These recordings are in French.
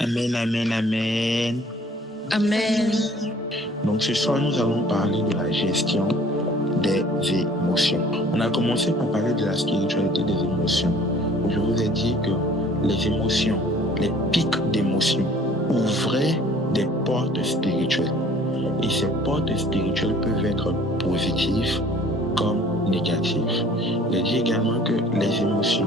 Amen, amen, amen. Amen. Donc ce soir, nous allons parler de la gestion des émotions. On a commencé par parler de la spiritualité des émotions. Je vous ai dit que les émotions, les pics d'émotions ouvraient des portes spirituelles. Et ces portes spirituelles peuvent être positives comme négatives. J'ai dit également que les émotions,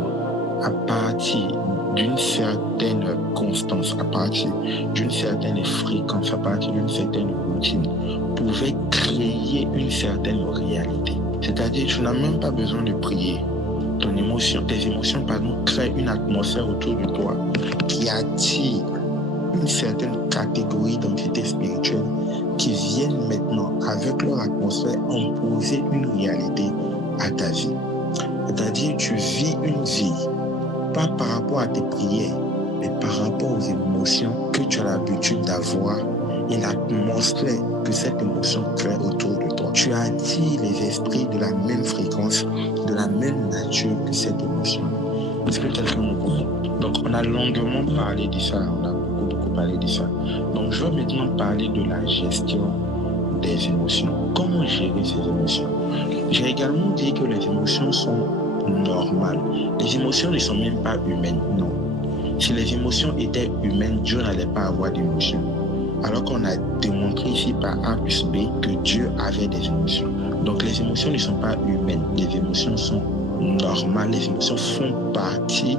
à partir d'une certaine constance, à partir d'une certaine fréquence, à partir d'une certaine routine, pouvaient créer une certaine réalité. C'est-à-dire, tu n'as même pas besoin de prier. Tes émotions, créent une atmosphère autour de toi qui attire une certaine catégorie d'entités spirituelles qui viennent maintenant, avec leur atmosphère, imposer une réalité à ta vie. C'est-à-dire, tu vis une vie, pas par rapport à tes prières, mais par rapport aux émotions que tu as l'habitude d'avoir et l'atmosphère que cette émotion crée autour de toi. Tu attires les esprits de la même fréquence, de la même nature que cette émotion. Est-ce que quelqu'un me comprend? Donc, on a longuement parlé de ça, on a beaucoup parlé de ça. Donc, je vais maintenant parler de la gestion des émotions. Comment gérer ces émotions? J'ai également dit que les émotions sont normales. Les émotions ne sont même pas humaines, non. Si les émotions étaient humaines, Dieu n'allait pas avoir d'émotions. Alors qu'on a démontré ici par A plus B que Dieu avait des émotions. Donc les émotions ne sont pas humaines, les émotions sont normales, les émotions font partie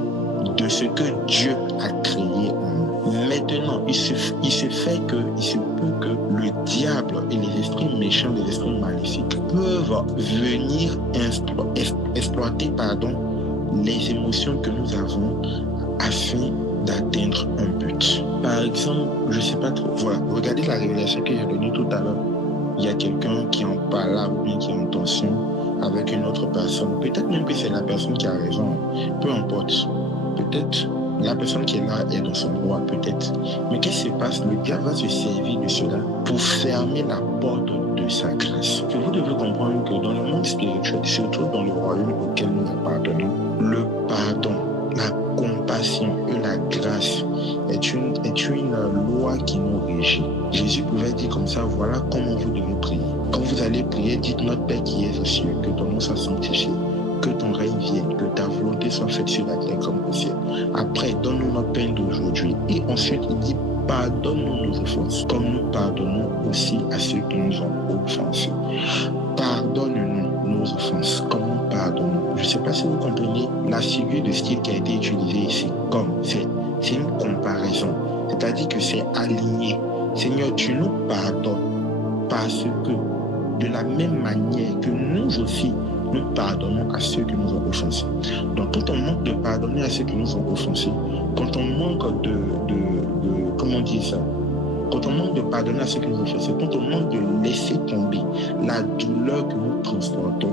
de ce que Dieu a créé en nous. Maintenant, il se peut que le diable et les esprits méchants, les esprits maléfiques peuvent venir exploiter les émotions que nous avons afin d'atteindre un but. Par exemple, je ne sais pas trop, voilà, regardez la révélation que j'ai donnée tout à l'heure. Il y a quelqu'un qui est en parle ou bien qui est en tension avec une autre personne. Peut-être même que c'est la personne qui a raison, peu importe. Peut-être la personne qui est là est dans son droit, peut-être. Mais qu'est-ce qui se passe? Le diable va se servir de cela pour fermer la porte de sa grâce. Vous devez comprendre que dans le monde spirituel, surtout dans le royaume auquel nous appartenons, le pardon, la compassion et la grâce est une loi qui nous régit. Jésus pouvait dire comme ça, voilà comment vous devez prier. Quand vous allez prier, dites notre Père qui est aux cieux, que ton nom soit sanctifié, que ton règne vienne, que ta volonté soit faite sur la terre comme au ciel. Après, donne-nous notre pain d'aujourd'hui. Et ensuite, il dit, pardonne-nous nos offenses, comme nous pardonnons aussi à ceux qui nous ont offensés. Pardonne-nous nos offenses, comme nous pardonnons. Je ne sais pas si vous comprenez la figure de style qui a été utilisée ici. Comme, c'est une comparaison. C'est-à-dire que c'est aligné. Seigneur, tu nous pardonnes parce que de la même manière que nous aussi, nous pardonnons à ceux qui nous ont offensés. Donc, quand on manque de pardonner à ceux qui nous ont offensés, quand on manque comment dire ça? Quand on manque de pardonner à ceux qui nous ont offensés, quand on manque de laisser tomber la douleur que nous transportons,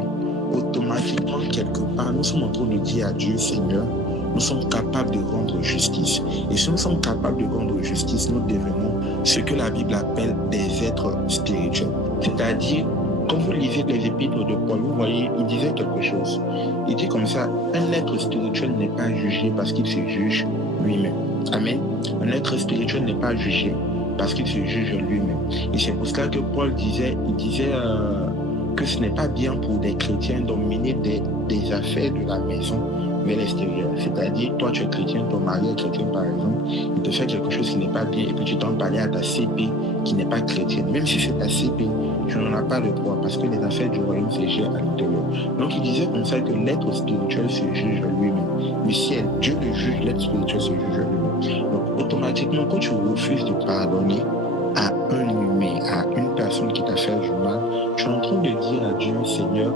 automatiquement, quelque part, nous sommes en train de dire à Dieu, Seigneur, nous sommes capables de rendre justice. Et si nous sommes capables de rendre justice, nous devenons ce que la Bible appelle des êtres spirituels. C'est-à-dire, quand vous lisez les épîtres de Paul, vous voyez, il disait quelque chose. Il dit comme ça, un être spirituel n'est pas jugé parce qu'il se juge lui-même. Amen. Un être spirituel n'est pas jugé parce qu'il se juge lui-même. Et c'est pour cela que Paul disait que ce n'est pas bien pour des chrétiens d'emmener des affaires de la maison vers l'extérieur. C'est-à-dire, toi tu es chrétien, ton mari est chrétien par exemple, il te fait quelque chose qui n'est pas bien et puis tu t'en parles à ta CP qui n'est pas chrétienne. Même si c'est ta CP, tu n'en as pas le droit parce que les affaires du royaume se gèrent à l'intérieur. Donc il disait comme ça que l'être spirituel se juge lui-même. Le ciel, Dieu le juge, l'être spirituel se juge lui-même. Donc automatiquement, quand tu refuses de pardonner à un humain, à une personne qui t'a fait du mal, tu es en train de dire à Dieu, Seigneur,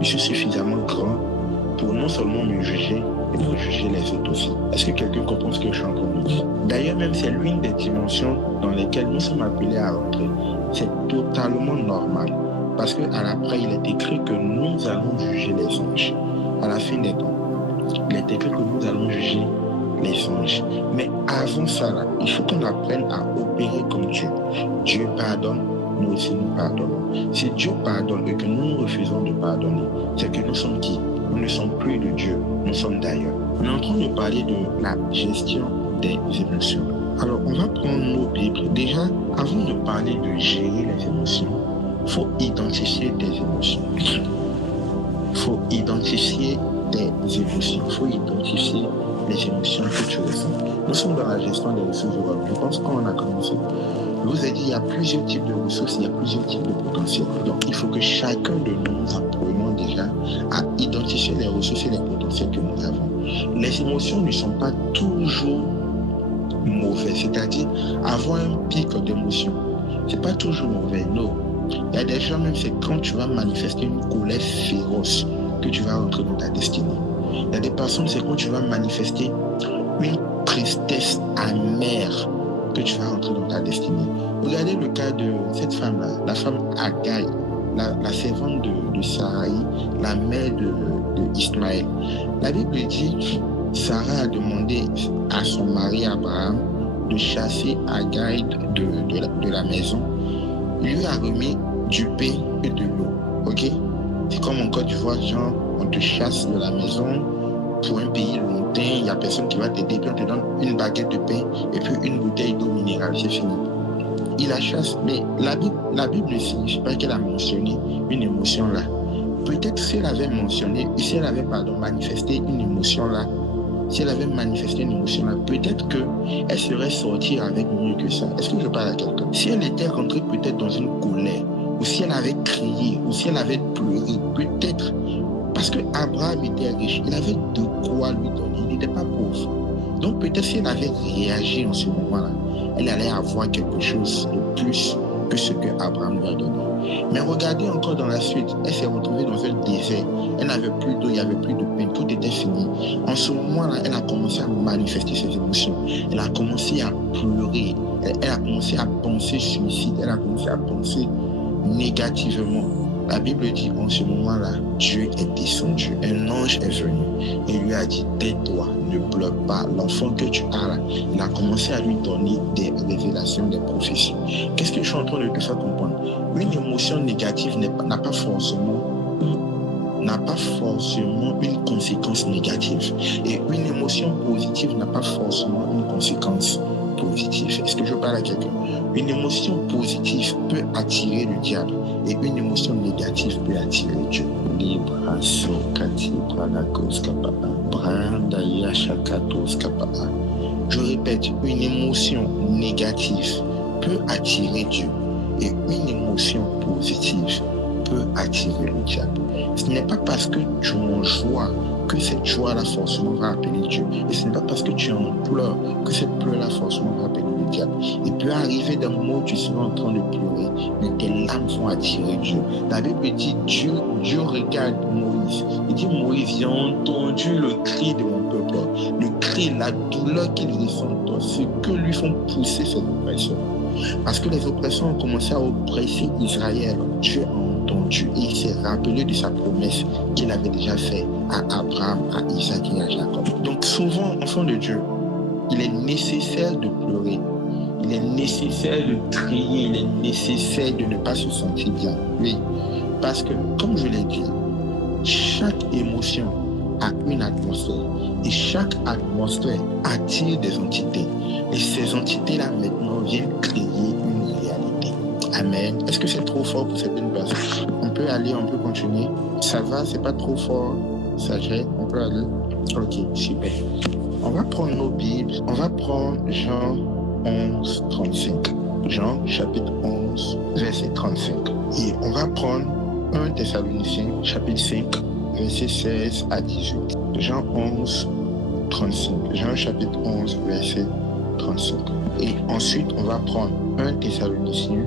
je suis suffisamment grand pour non seulement me juger, mais pour juger les autres aussi. Est-ce que quelqu'un comprend ce que je suis en train de dire? D'ailleurs, même c'est l'une des dimensions dans lesquelles nous sommes appelés à rentrer. C'est totalement normal. Parce qu'à l'après, il est écrit que nous allons juger les anges. À la fin des temps, il est écrit que nous allons juger les anges. Mais avant ça, là, il faut qu'on apprenne à opérer comme Dieu. Dieu pardonne, nous aussi nous pardonnons. Si Dieu pardonne et que nous refusons de pardonner, c'est que nous sommes qui? Nous ne sommes plus de Dieu, nous sommes d'ailleurs. On est en train de parler de la gestion des émotions. Alors, on va prendre nos Bibles. Déjà, avant de parler de gérer les émotions, il faut identifier des émotions. Il faut identifier des émotions. Il faut identifier les émotions que tu ressens. Nous sommes dans la gestion des ressources humaines. Je pense qu'on a commencé. Je vous ai dit, il y a plusieurs types de ressources, il y a plusieurs types de potentiels. Donc, il faut que chacun de nous apprenions déjà à identifier les ressources et les potentiels que nous avons. Les émotions ne sont pas toujours mauvaises, c'est-à-dire avoir un pic d'émotion. C'est pas toujours mauvais, non. Il y a des gens, même c'est quand tu vas manifester une colère féroce que tu vas rentrer dans ta destinée. Il y a des personnes, c'est quand tu vas manifester une tristesse amère que tu vas rentrer dans ta destinée. Regardez le cas de cette femme-là, la femme Agai, la servante de Sarai, la mère de Ismaël. La Bible dit que Sarah a demandé à son mari Abraham de chasser Agai de la maison. Il lui a remis du pain et de l'eau. Ok? C'est comme en Côte d'Ivoire, genre, on te chasse de la maison pour un pays lointain, il n'y a personne qui va t'aider, puis on te donne une baguette de pain et puis une bouteille d'eau minérale, c'est fini. Il la chasse, mais la Bible ne signifie pas qu'elle a mentionné une émotion là. Peut-être si elle avait mentionné, si elle avait manifesté une émotion là, peut-être qu'elle serait sortie avec mieux que ça. Est-ce que je parle à quelqu'un? Si elle était rentrée peut-être dans une colère, ou si elle avait crié, ou si elle avait pleuré, peut-être, parce que Abraham était riche, il avait de quoi lui donner, il n'était pas pauvre. Donc peut-être si elle avait réagi en ce moment-là, elle allait avoir quelque chose de plus que ce que Abraham lui a donné. Mais regardez encore dans la suite, elle s'est retrouvée dans un désert, elle n'avait plus d'eau, il n'y avait plus de pain, tout était fini. En ce moment-là, elle a commencé à manifester ses émotions, elle a commencé à pleurer, elle a commencé à penser suicide, elle a commencé à penser négativement. La Bible dit en ce moment-là, Dieu est descendu, un ange est venu et lui a dit, tais-toi, ne pleure pas. L'enfant que tu as là, il a commencé à lui donner des révélations, des prophéties. Qu'est-ce que je suis en train de te faire comprendre? Une émotion négative n'a pas forcément une conséquence négative. Et une émotion positive n'a pas forcément une conséquence positive. Est-ce que je parle à quelqu'un? Une émotion positive peut attirer le diable et une émotion négative peut attirer Dieu. Je répète, une émotion négative peut attirer Dieu et une émotion positive peut attirer le diable. Ce n'est pas parce que tu es en joie que cette joie-là forcément va appeler Dieu. Et ce n'est pas parce que tu es en pleurs que cette pleurs-là forcément va appeler le diable. Il peut arriver d'un moment où tu seras en train de pleurer, mais tes larmes vont attirer Dieu. La Bible dit, Dieu regarde Moïse. Il dit, Moïse, j'ai entendu le cri de mon peuple. Le cri, la douleur qu'il ressent, ce que lui font pousser ses oppressions. Parce que les oppresseurs ont commencé à oppresser Israël. Dieu a entendu et il s'est rappelé de sa promesse qu'il avait déjà faite à Abraham, à Isaac et à Jacob. Donc souvent, enfant de Dieu, il est nécessaire de pleurer, il est nécessaire de crier, il est nécessaire de ne pas se sentir bien. Oui, parce que, comme je l'ai dit, chaque émotion a une atmosphère et chaque atmosphère attire des entités. Et ces entités-là, maintenant, viennent créer une réalité. Amen. Est-ce que c'est trop fort pour certaines personnes? On peut aller, on peut continuer. Ça va, c'est pas trop fort. Ça gère, on peut aller. Ok, super. On va prendre nos Bibles. On va prendre Jean 11, 35. Jean, chapitre 11, verset 35. Et on va prendre 1 Thessaloniciens, chapitre 5, verset 16 à 18. Jean 11, 35. Jean, chapitre 11, verset 35. Et ensuite, on va prendre 1 Thessaloniciens,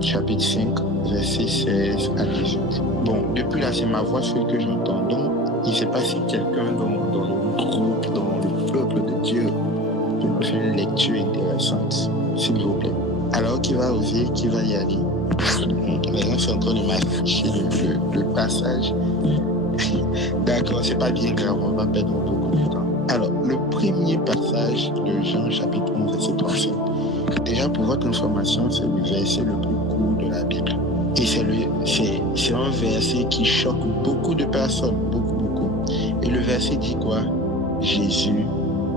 chapitre 5, verset 16 à 18. Bon, depuis là, c'est ma voix, ce que j'entends. Donc, il ne sait pas si quelqu'un dans le groupe, dans le peuple de Dieu, peut nous faire une lecture intéressante, s'il vous plaît. Alors, qui va oser, qui va y aller? Les gens sont en train de m'afficher le passage. D'accord, c'est pas bien grave, on va perdre beaucoup de temps. Alors, le premier passage de Jean, chapitre 11, verset 35. Déjà, pour votre information, c'est le verset le plus court de la Bible. Et c'est un verset qui choque beaucoup de personnes, beaucoup. Et le verset dit quoi? Jésus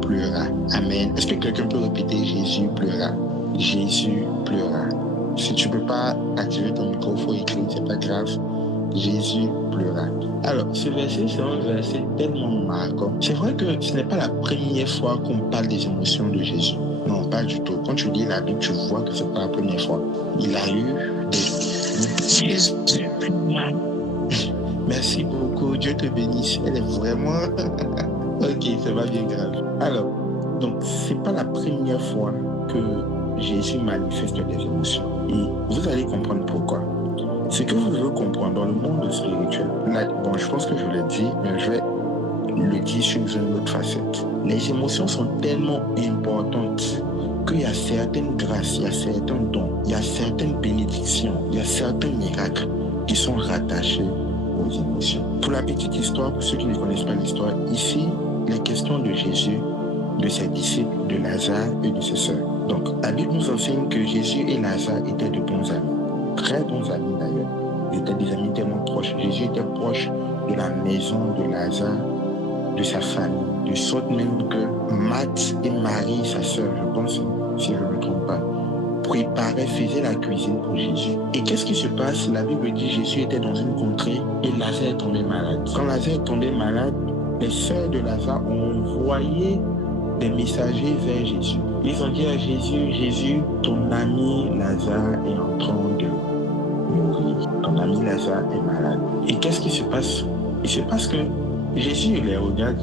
pleura. Amen. Est-ce que quelqu'un peut répéter Jésus pleura? Jésus pleura. Si tu ne peux pas activer ton micro, il faut écrire, c'est pas grave. Jésus pleura. Alors, ce verset, c'est un verset tellement marquant. C'est vrai que ce n'est pas la première fois qu'on parle des émotions de Jésus. Non, pas du tout. Quand tu lis la Bible, tu vois que ce n'est pas la première fois. Il a eu des... Jésus pleura. Merci beaucoup. Dieu te bénisse. Elle est vraiment... Ok, ça va bien grave. Alors, donc, c'est pas la première fois que Jésus manifeste des émotions. Et vous allez comprendre pourquoi. Ce que vous devez comprendre dans le monde spirituel, là, bon, je pense que je l'ai dit, mais je vais le dire sous une autre facette. Les émotions sont tellement importantes qu'il y a certaines grâces, il y a certains dons, il y a certaines bénédictions, il y a certains miracles qui sont rattachés aux émotions. Pour la petite histoire, pour ceux qui ne connaissent pas l'histoire, ici, les questions de Jésus, de ses disciples, de Lazare et de ses sœurs. Donc, la Bible nous enseigne que Jésus et Lazare étaient de bons amis, très bons amis d'ailleurs. Ils étaient des amis tellement proches. Jésus était proche de la maison de Lazare, de sa famille, de sorte même que Marthe et Marie, sa sœur, je pense, si je ne me trompe pas, préparaient, faisaient la cuisine pour Jésus. Et qu'est-ce qui se passe? La Bible dit que Jésus était dans une contrée et Lazare est tombé malade. Quand Lazare est tombé malade, les sœurs de Lazare ont envoyé des messagers vers Jésus. Ils ont dit à Jésus, Jésus, ton ami Lazare est en train de mourir. Ton ami Lazare est malade. Et qu'est-ce qui se passe? Il se passe que Jésus les regarde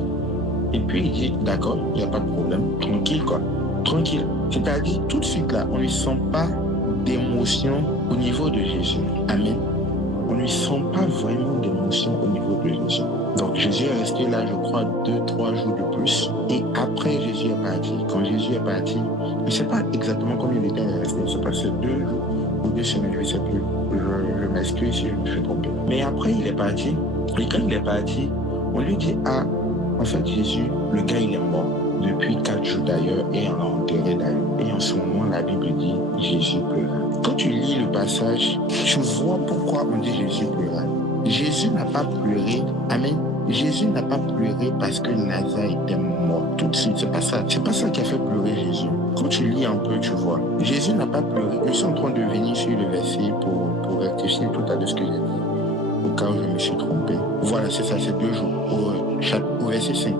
et puis il dit, d'accord, il n'y a pas de problème, tranquille quoi, tranquille. C'est-à-dire, tout de suite là, on ne sent pas d'émotion au niveau de Jésus. Amen. On ne sent pas vraiment d'émotion au niveau de Jésus. Donc Jésus est resté là, je crois, 2-3 jours de plus. Et après, Jésus est parti. Quand Jésus est parti, je ne sais pas exactement combien de temps il est resté. C'est passé 2 jours ou 2 semaines, je ne sais plus. Je m'excuse si je me suis trompé. Mais après, il est parti. Et quand il est parti, on lui dit, ah, en fait, Jésus, le gars, il est mort. Depuis 4 jours d'ailleurs, et on l'a enterré d'ailleurs. Et en ce moment, la Bible dit, Jésus pleura. Quand tu lis le passage, tu vois pourquoi on dit Jésus pleura. Jésus n'a pas pleuré. Amen. Jésus n'a pas pleuré parce que Lazare était mort. Tout de suite, c'est pas ça. C'est pas ça qui a fait pleurer Jésus. Quand tu lis un peu, tu vois. Jésus n'a pas pleuré. Je suis en train de venir sur le verset pour rectifier tout à l'heure ce que j'ai dit. Au cas où je me suis trompé. Voilà, c'est ça, c'est 2 jours. Au verset 5.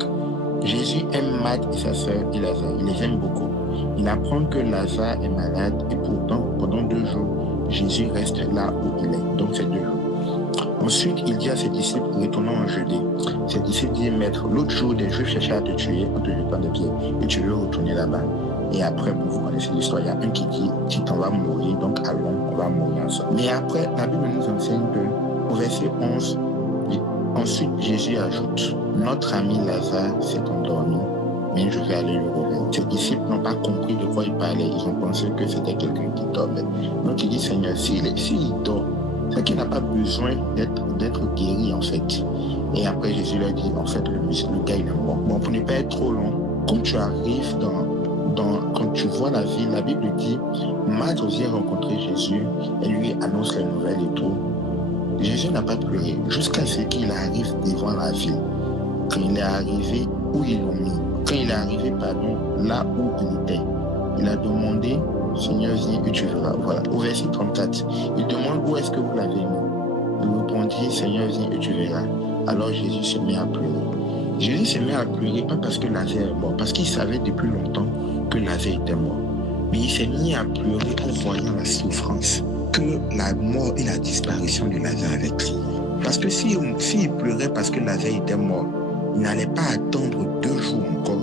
Jésus aime Marthe et sa sœur et Lazare. Il les aime beaucoup. Il apprend que Lazare est malade et pourtant, pendant 2 jours, Jésus reste là où il est. Donc, c'est 2 jours. Ensuite, il dit à ses disciples, retournons en Judée. Ses disciples disent, Maître, l'autre jour, des Juifs cherchaient à te tuer en te jetant des pieds et tu veux retourner là-bas. Et après, vous connaissez l'histoire, il y a un qui dit, tu t'en vas mourir, donc allons, on va mourir ensemble. Mais après, la Bible nous enseigne que, au verset 11, ensuite, Jésus ajoute, notre ami Lazare s'est endormi, mais je vais aller le réveiller. Ses disciples n'ont pas compris de quoi il parlait. Ils ont pensé que c'était quelqu'un qui dormait. Donc il dit, Seigneur, s'il dort, c'est qu'il n'a pas besoin d'être guéri en fait. Et après Jésus leur dit, en fait, le gars il est mort. Bon, pour ne pas être trop long, quand tu arrives quand tu vois la ville, la Bible dit, Marthe osait rencontrer Jésus, elle lui annonce les nouvelles et tout. Jésus n'a pas pleuré jusqu'à ce qu'il arrive devant la ville. Quand il est arrivé où ils l'ont mis, quand il est arrivé, là où il était, il a demandé, Seigneur, viens et tu verras. Voilà, au verset 34, il demande où est-ce que vous l'avez mis. Il répondit, Seigneur, viens et tu verras. Alors Jésus se met à pleurer. Jésus se met à pleurer pas parce que Lazare est mort, parce qu'il savait depuis longtemps que Lazare était mort. Mais il s'est mis à pleurer en voyant la souffrance que la mort et la disparition de Lazare avaient créé. Parce que s'il pleurait parce que Lazare était mort, il n'allait pas attendre 2 jours encore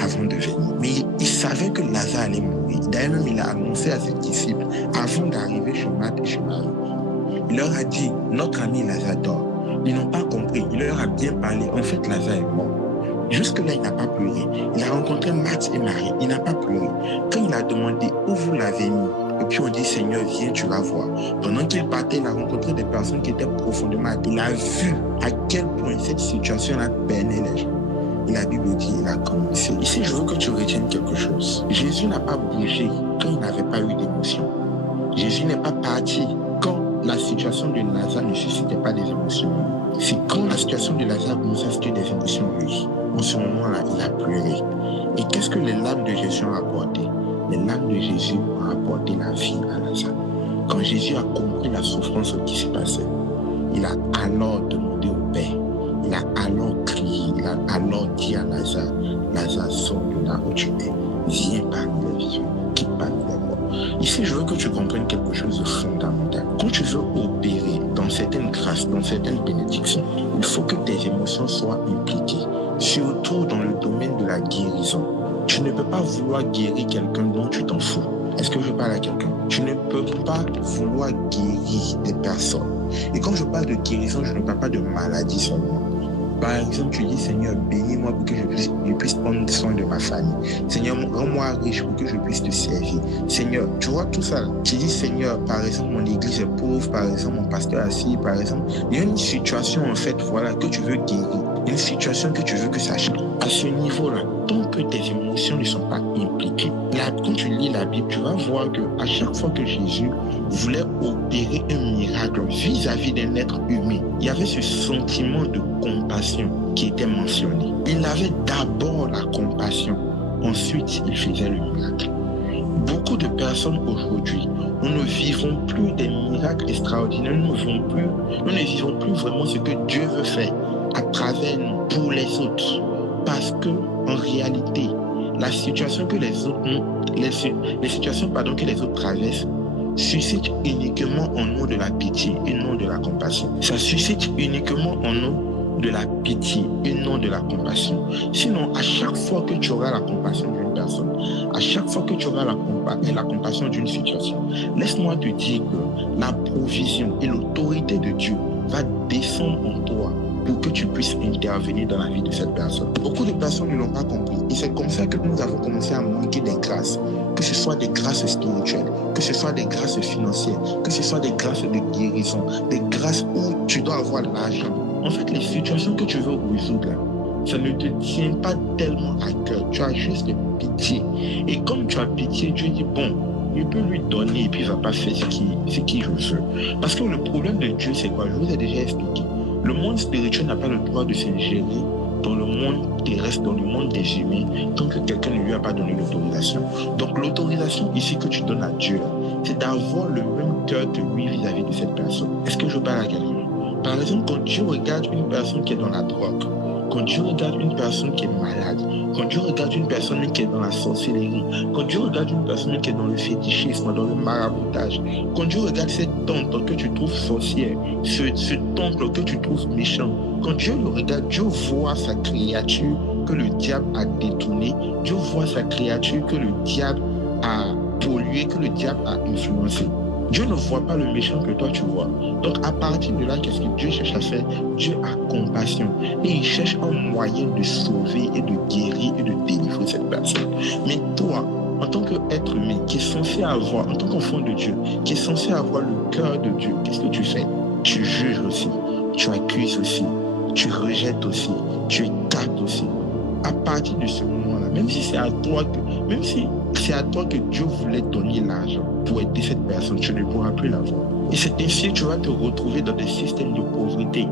avant de venir. Mais il savait que Lazare allait mourir. D'ailleurs, même il a annoncé à ses disciples, avant d'arriver chez Marthe et chez Marie, il leur a dit, notre ami Lazare dort. Ils n'ont pas compris. Il leur a bien parlé. En fait, Lazare est mort. Jusque-là, il n'a pas pleuré. Il a rencontré Marthe et Marie. Il n'a pas pleuré. Quand il a demandé où vous l'avez mis, et puis on dit, Seigneur, viens, tu vas voir. Pendant qu'il partait, il a rencontré des personnes qui étaient profondément... Il a vu à quel point cette situation-là peinait les gens. Et la Bible dit, il a commencé. Ici, je veux que tu retiennes quelque chose. Jésus n'a pas bougé quand il n'avait pas eu d'émotion. Jésus n'est pas parti quand la situation de Lazare ne suscitait pas des émotions. C'est quand la situation de Lazare nous suscitait des émotions, lui. En ce moment-là, il a pleuré. Et qu'est-ce que les larmes de Jésus ont apporté? Les larmes de Jésus ont apporté la vie à Lazare. Quand Jésus a compris la souffrance qui se passait, il a alors demandé au Père, il a alors crié, il a alors dit à Lazare, Lazare, sors de là où tu es, viens parmi les vivants, quitte parmi les morts. Ici, je veux que tu comprennes quelque chose de fondamental. Quand tu veux opérer dans certaines grâces, dans certaines bénédictions, il faut que tes émotions soient impliquées, surtout dans le domaine de la guérison. Tu ne peux pas vouloir guérir quelqu'un dont tu t'en fous. Est-ce que je parle à quelqu'un? Tu ne peux pas vouloir guérir des personnes. Et quand je parle de guérison, je ne parle pas de maladie seulement. Par exemple, tu dis, Seigneur, bénis-moi pour que je puisse prendre soin de ma famille. Seigneur, rends-moi riche pour que je puisse te servir. Seigneur, tu vois tout ça. Tu dis, Seigneur, par exemple, mon église est pauvre, par exemple, mon pasteur assis, par exemple. Il y a une situation, en fait, voilà, que tu veux guérir. Une situation que tu veux que ça change. À ce niveau-là, tant que tes émotions ne sont pas impliquées, là, quand tu lis la Bible, tu vas voir qu'à chaque fois que Jésus voulait opérer un miracle vis-à-vis d'un être humain, il y avait ce sentiment de compassion qui était mentionné. Il avait d'abord la compassion, ensuite il faisait le miracle. Beaucoup de personnes aujourd'hui, nous ne vivons plus des miracles extraordinaires, nous ne vivons plus vraiment ce que Dieu veut faire à travers nous, pour les autres. Parce que, en réalité, la situation que les autres que les autres traversent suscite uniquement en nous de la pitié et non de la compassion. Ça suscite uniquement en nous de la pitié et non de la compassion. Sinon, à chaque fois que tu auras la compassion d'une personne, à chaque fois que tu auras la compassion d'une situation, laisse-moi te dire que la provision et l'autorité de Dieu va descendre en toi pour que tu puisses intervenir dans la vie de cette personne. Beaucoup de personnes ne l'ont pas compris. Et c'est comme ça que nous avons commencé à manquer des grâces. Que ce soit des grâces spirituelles, que ce soit des grâces financières, que ce soit des grâces de guérison, des grâces où tu dois avoir l'argent. En fait, les situations que tu veux résoudre, ça ne te tient pas tellement à cœur. Tu as juste pitié. Et comme tu as pitié, Dieu dit, bon, je peux lui donner et puis il ne va pas faire ce qui je veux. Parce que le problème de Dieu, c'est quoi? Je vous ai déjà expliqué. Le monde spirituel n'a pas le droit de s'ingérer dans le monde terrestre, dans le monde des humains, tant que quelqu'un ne lui a pas donné l'autorisation. Donc l'autorisation ici que tu donnes à Dieu, c'est d'avoir le même cœur que lui vis-à-vis de cette personne. Est-ce que je parle à quelqu'un? Par exemple, quand Dieu regarde une personne qui est dans la drogue, quand Dieu regarde une personne qui est malade, quand Dieu regarde une personne qui est dans la sorcellerie, quand Dieu regarde une personne qui est dans le fétichisme, dans le maraboutage, quand Dieu regarde cette tante que tu trouves sorcière, ce toncle que tu trouves méchant, quand Dieu le regarde, Dieu voit sa créature que le diable a détournée, Dieu voit sa créature que le diable a polluée, que le diable a influencée. Dieu ne voit pas le méchant que toi tu vois. Donc à partir de là, qu'est-ce que Dieu cherche à faire? Dieu a compassion. Et il cherche un moyen de sauver et de guérir et de délivrer cette personne. Mais toi, en tant qu'être humain qui est censé avoir, en tant qu'enfant de Dieu, qui est censé avoir le cœur de Dieu, qu'est-ce que tu fais? Tu juges aussi, tu accuses aussi, tu rejettes aussi, tu écartes aussi. À partir de ce moment-là, même si c'est à toi que Dieu voulait donner l'argent pour aider cette personne, tu ne pourras plus l'avoir. Et c'est ainsi que tu vas te retrouver dans des systèmes de pauvreté.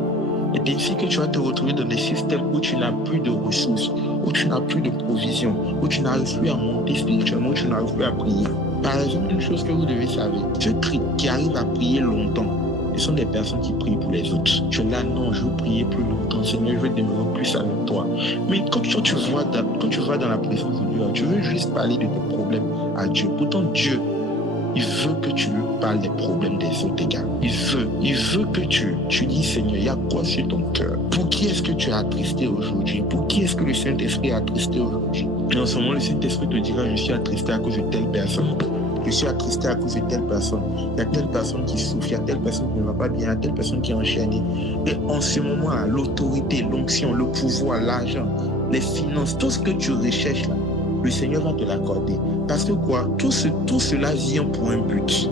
Et c'est ainsi que tu vas te retrouver dans des systèmes où tu n'as plus de ressources, où tu n'as plus de provisions, où tu n'arrives plus à monter spirituellement, où tu n'arrives plus à prier. Par exemple, une chose que vous devez savoir, ceux qui arrivent à prier longtemps, ce sont des personnes qui prient pour les autres. Tu es là, non, je veux prier plus longtemps, Seigneur, je veux demeurer plus avec toi. Mais quand tu vas dans la présence de Dieu, tu veux juste parler de tes problèmes à Dieu. Pourtant, Dieu, il veut que tu lui parles des problèmes des autres, les gars. Il veut que tu dis, Seigneur, il y a quoi sur ton cœur? Pour qui est-ce que tu es attristé aujourd'hui? Pour qui est-ce que le Saint-Esprit est attristé aujourd'hui? Et en ce moment, le Saint-Esprit te dira, je suis attristé à cause de telle personne. Je suis attristé à cause de telle personne. Il y a telle personne qui souffre, il y a telle personne qui ne va pas bien, il y a telle personne qui est enchaînée. Et en ce moment-là, l'autorité, l'onction, le pouvoir, l'argent, les finances, tout ce que tu recherches là, le Seigneur va te l'accorder. Parce que quoi? Tout cela vient pour un but.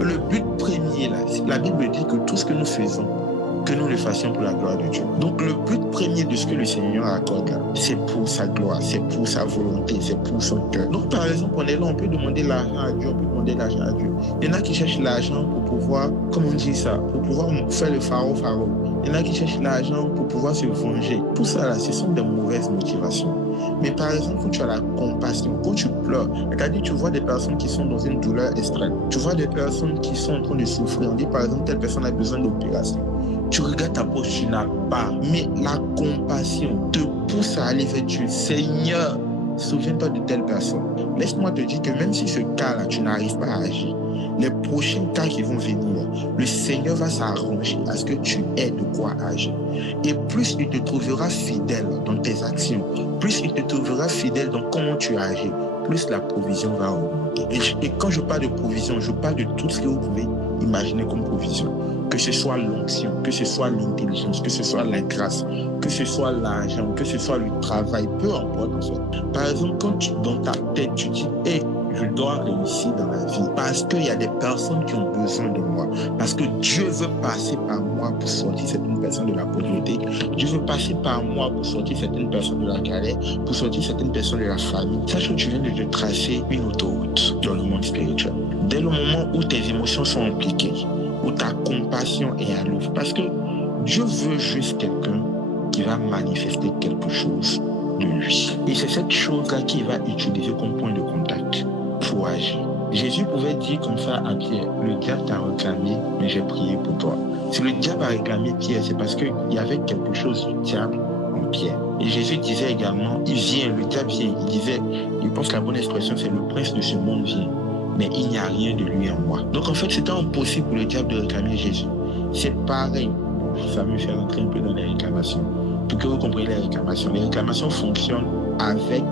Le but premier, là, la Bible dit que tout ce que nous faisons, que nous le fassions pour la gloire de Dieu. Donc le but premier de ce que le Seigneur accorde là, c'est pour sa gloire, c'est pour sa volonté, c'est pour son cœur. Donc par exemple, on est là, on peut demander l'argent à Dieu, on peut demander l'argent à Dieu. Il y en a qui cherchent l'argent pour pouvoir, comment on dit ça, pour pouvoir faire le pharaon. Il y en a qui cherchent l'argent pour pouvoir se venger. Tout ça là, ce sont des mauvaises motivations. Mais par exemple, quand tu as la compassion, quand tu pleures, c'est-à-dire tu vois des personnes qui sont dans une douleur extrême, tu vois des personnes qui sont en train de souffrir, on dit par exemple telle personne a besoin d'opération. Tu regardes ta poche, tu n'as pas. Mais la compassion te pousse à aller vers Dieu. Seigneur, souviens-toi de telle personne. Laisse-moi te dire que même si ce cas-là, tu n'arrives pas à agir, les prochains cas qui vont venir, le Seigneur va s'arranger à ce que tu aies de quoi agir. Et plus il te trouvera fidèle dans tes actions, plus il te trouvera fidèle dans comment tu agis, plus la provision va augmenter. Et quand je parle de provision, je parle de tout ce que vous pouvez imaginer comme provision. Que ce soit l'onction, que ce soit l'intelligence, que ce soit la grâce, que ce soit l'argent, que ce soit le travail, peu importe en fait. Par exemple, quand dans ta tête, tu dis « Hey, je dois réussir dans la vie parce qu'il y a des personnes qui ont besoin de moi, parce que Dieu veut passer par moi pour sortir certaines personnes de la pauvreté, Dieu veut passer par moi pour sortir certaines personnes de la galère, pour sortir certaines personnes de la famille. » Sache que tu viens de te tracer une autoroute dans le monde spirituel. Dès le moment où tes émotions sont impliquées, où ta compassion est à l'œuvre, parce que Dieu veut juste quelqu'un qui va manifester quelque chose de lui. Et c'est cette chose-là qu'il va utiliser comme point de contact pour agir. Jésus pouvait dire comme ça à Pierre, le diable t'a réclamé, mais j'ai prié pour toi. Si le diable a réclamé Pierre, c'est parce qu'il y avait quelque chose du diable en Pierre. Et Jésus disait également, il vient, le diable vient, il disait, je pense que la bonne expression c'est le prince de ce monde vient, mais il n'y a rien de lui en moi. Donc en fait, c'était impossible pour le diable de réclamer Jésus. C'est pareil. Ça me fait rentrer un peu dans les réclamations. Pour que vous compreniez les réclamations. Les réclamations fonctionnent avec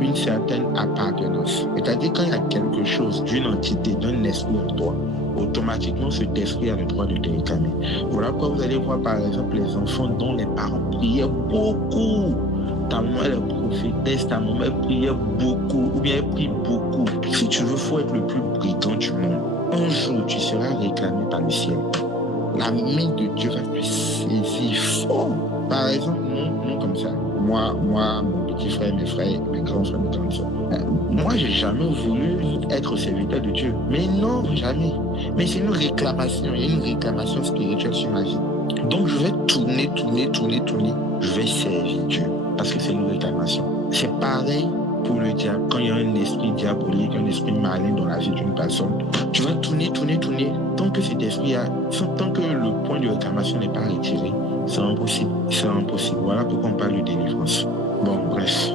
une certaine appartenance. C'est-à-dire quand il y a quelque chose d'une entité, d'un esprit en toi, automatiquement cet esprit a le droit de te réclamer. Voilà pourquoi vous allez voir par exemple les enfants dont les parents priaient beaucoup. Ta maman elle est prophétesse, ta maman elle priait beaucoup, ou bien elle prie beaucoup. Si tu veux, il faut être le plus brillant du monde. Un jour, tu seras réclamé par le ciel. La main de Dieu va te saisir fort. Par exemple, non comme ça. Moi, mon petit frère, mes frères, mes grands frères, mes grandes soeurs. Moi, j'ai jamais voulu être serviteur de Dieu. Mais non, jamais. Mais c'est une réclamation. Il y a une réclamation spirituelle sur ma vie. Donc, je vais tourner. Je vais servir Dieu. Parce que c'est une réclamation. C'est pareil pour le diable. Quand il y a un esprit diabolique, un esprit malin dans la vie d'une personne, tu vas tourner. Tant que cet esprit tant que le point de réclamation n'est pas retiré, c'est impossible. Voilà pourquoi on parle de délivrance. Bon, bref.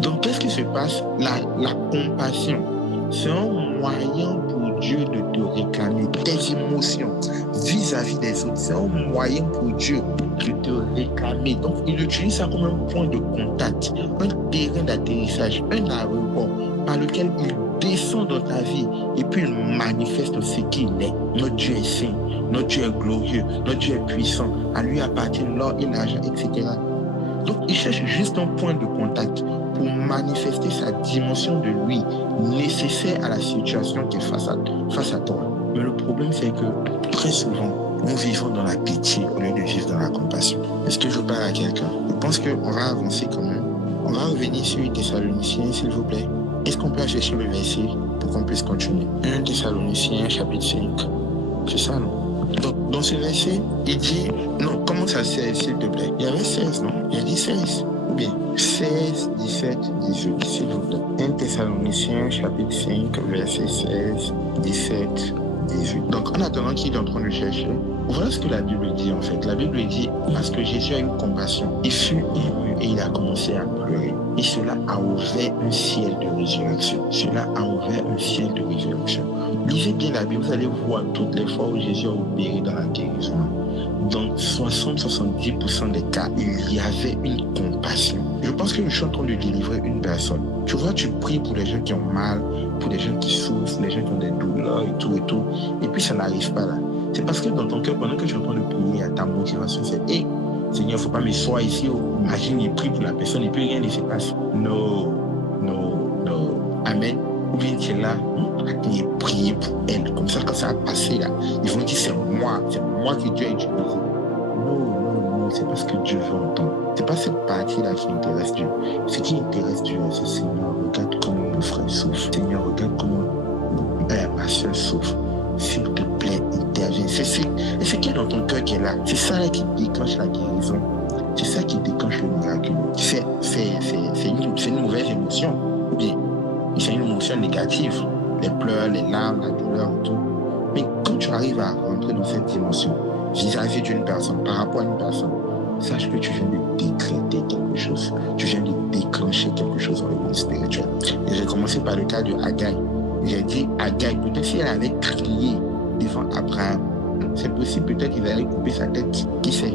Donc, qu'est-ce qui se passe? La compassion, c'est un moyen pour Dieu de te réclamer tes émotions vis-à-vis des autres. C'est un moyen pour Dieu de te réclamer. Donc, il utilise ça comme un point de contact, un terrain d'atterrissage, un aéroport par lequel il descend dans ta vie et puis il manifeste ce qu'il est. Notre Dieu est saint, notre Dieu est glorieux, notre Dieu est puissant. À lui appartient l'or et l'argent, etc. Donc, il cherche juste un point de contact pour manifester sa dimension de lui nécessaire à la situation qui est face à toi. Mais le problème, c'est que très souvent, nous vivons dans la pitié au lieu de vivre dans la compassion. Est-ce que je parle à quelqu'un? Je pense qu'on va avancer quand même. On va revenir sur Thessaloniciens, s'il vous plaît. Est-ce qu'on peut afficher le verset pour qu'on puisse continuer? 1 Thessaloniciens, chapitre 5. C'est ça, non? Donc, dans ce verset, il dit... Non, comment ça 16, s'il te plaît? Il y avait 16, non? Il y a dit 16. Ou bien 16, 17, 18, s'il vous plaît. 1 Thessaloniciens, chapitre 5, verset 16, 17, 18. Donc, en attendant qu'il est en train de chercher, voilà ce que la Bible dit en fait. La Bible dit, parce que Jésus a eu compassion, il fut ému et il a commencé à pleurer. Et cela a ouvert un ciel de résurrection. Lisez bien la Bible, vous allez voir toutes les fois où Jésus a opéré dans la guérison. Dans 60-70% des cas, il y avait une compassion. Je pense que je suis en train de délivrer une personne. Tu vois, tu pries pour les gens qui ont mal, pour les gens qui souffrent, les gens qui ont des douleurs et tout. Et puis ça n'arrive pas là. C'est parce que dans ton cœur, pendant que tu es en train de prier, ta motivation c'est « Hey, Seigneur, il ne faut pas m'asseoir ici. Imagine, il prie pour la personne et puis rien ne se passe. » Non. Amen. Ou bien tu es là, il est prié pour elle. Comme ça, quand ça a passé là, ils vont dire c'est moi que Dieu a utilisé. Non, c'est parce que Dieu veut entendre. C'est pas cette partie-là qui intéresse Dieu. Ce qui intéresse Dieu, c'est Seigneur, regarde comment mon frère souffre. Seigneur, regarde comment ma soeur souffre. S'il te plaît, intervient. Et ce qui est dans ton cœur qui est là, c'est ça là qui déclenche la guérison. C'est ça qui déclenche le miracle. C'est une mauvaise émotion. Ou bien, c'est une émotion négative. Les pleurs, les larmes, la douleur et tout. Mais quand tu arrives à rentrer dans cette émotion vis-à-vis d'une personne, par rapport à une personne, sache que tu viens de décréter quelque chose. Tu viens de déclencher quelque chose dans le monde spirituel. Et j'ai commencé par le cas de Agai. J'ai dit Agai, peut-être si elle avait crié devant Abraham, c'est possible, peut-être qu'il allait couper sa tête. Qui sait?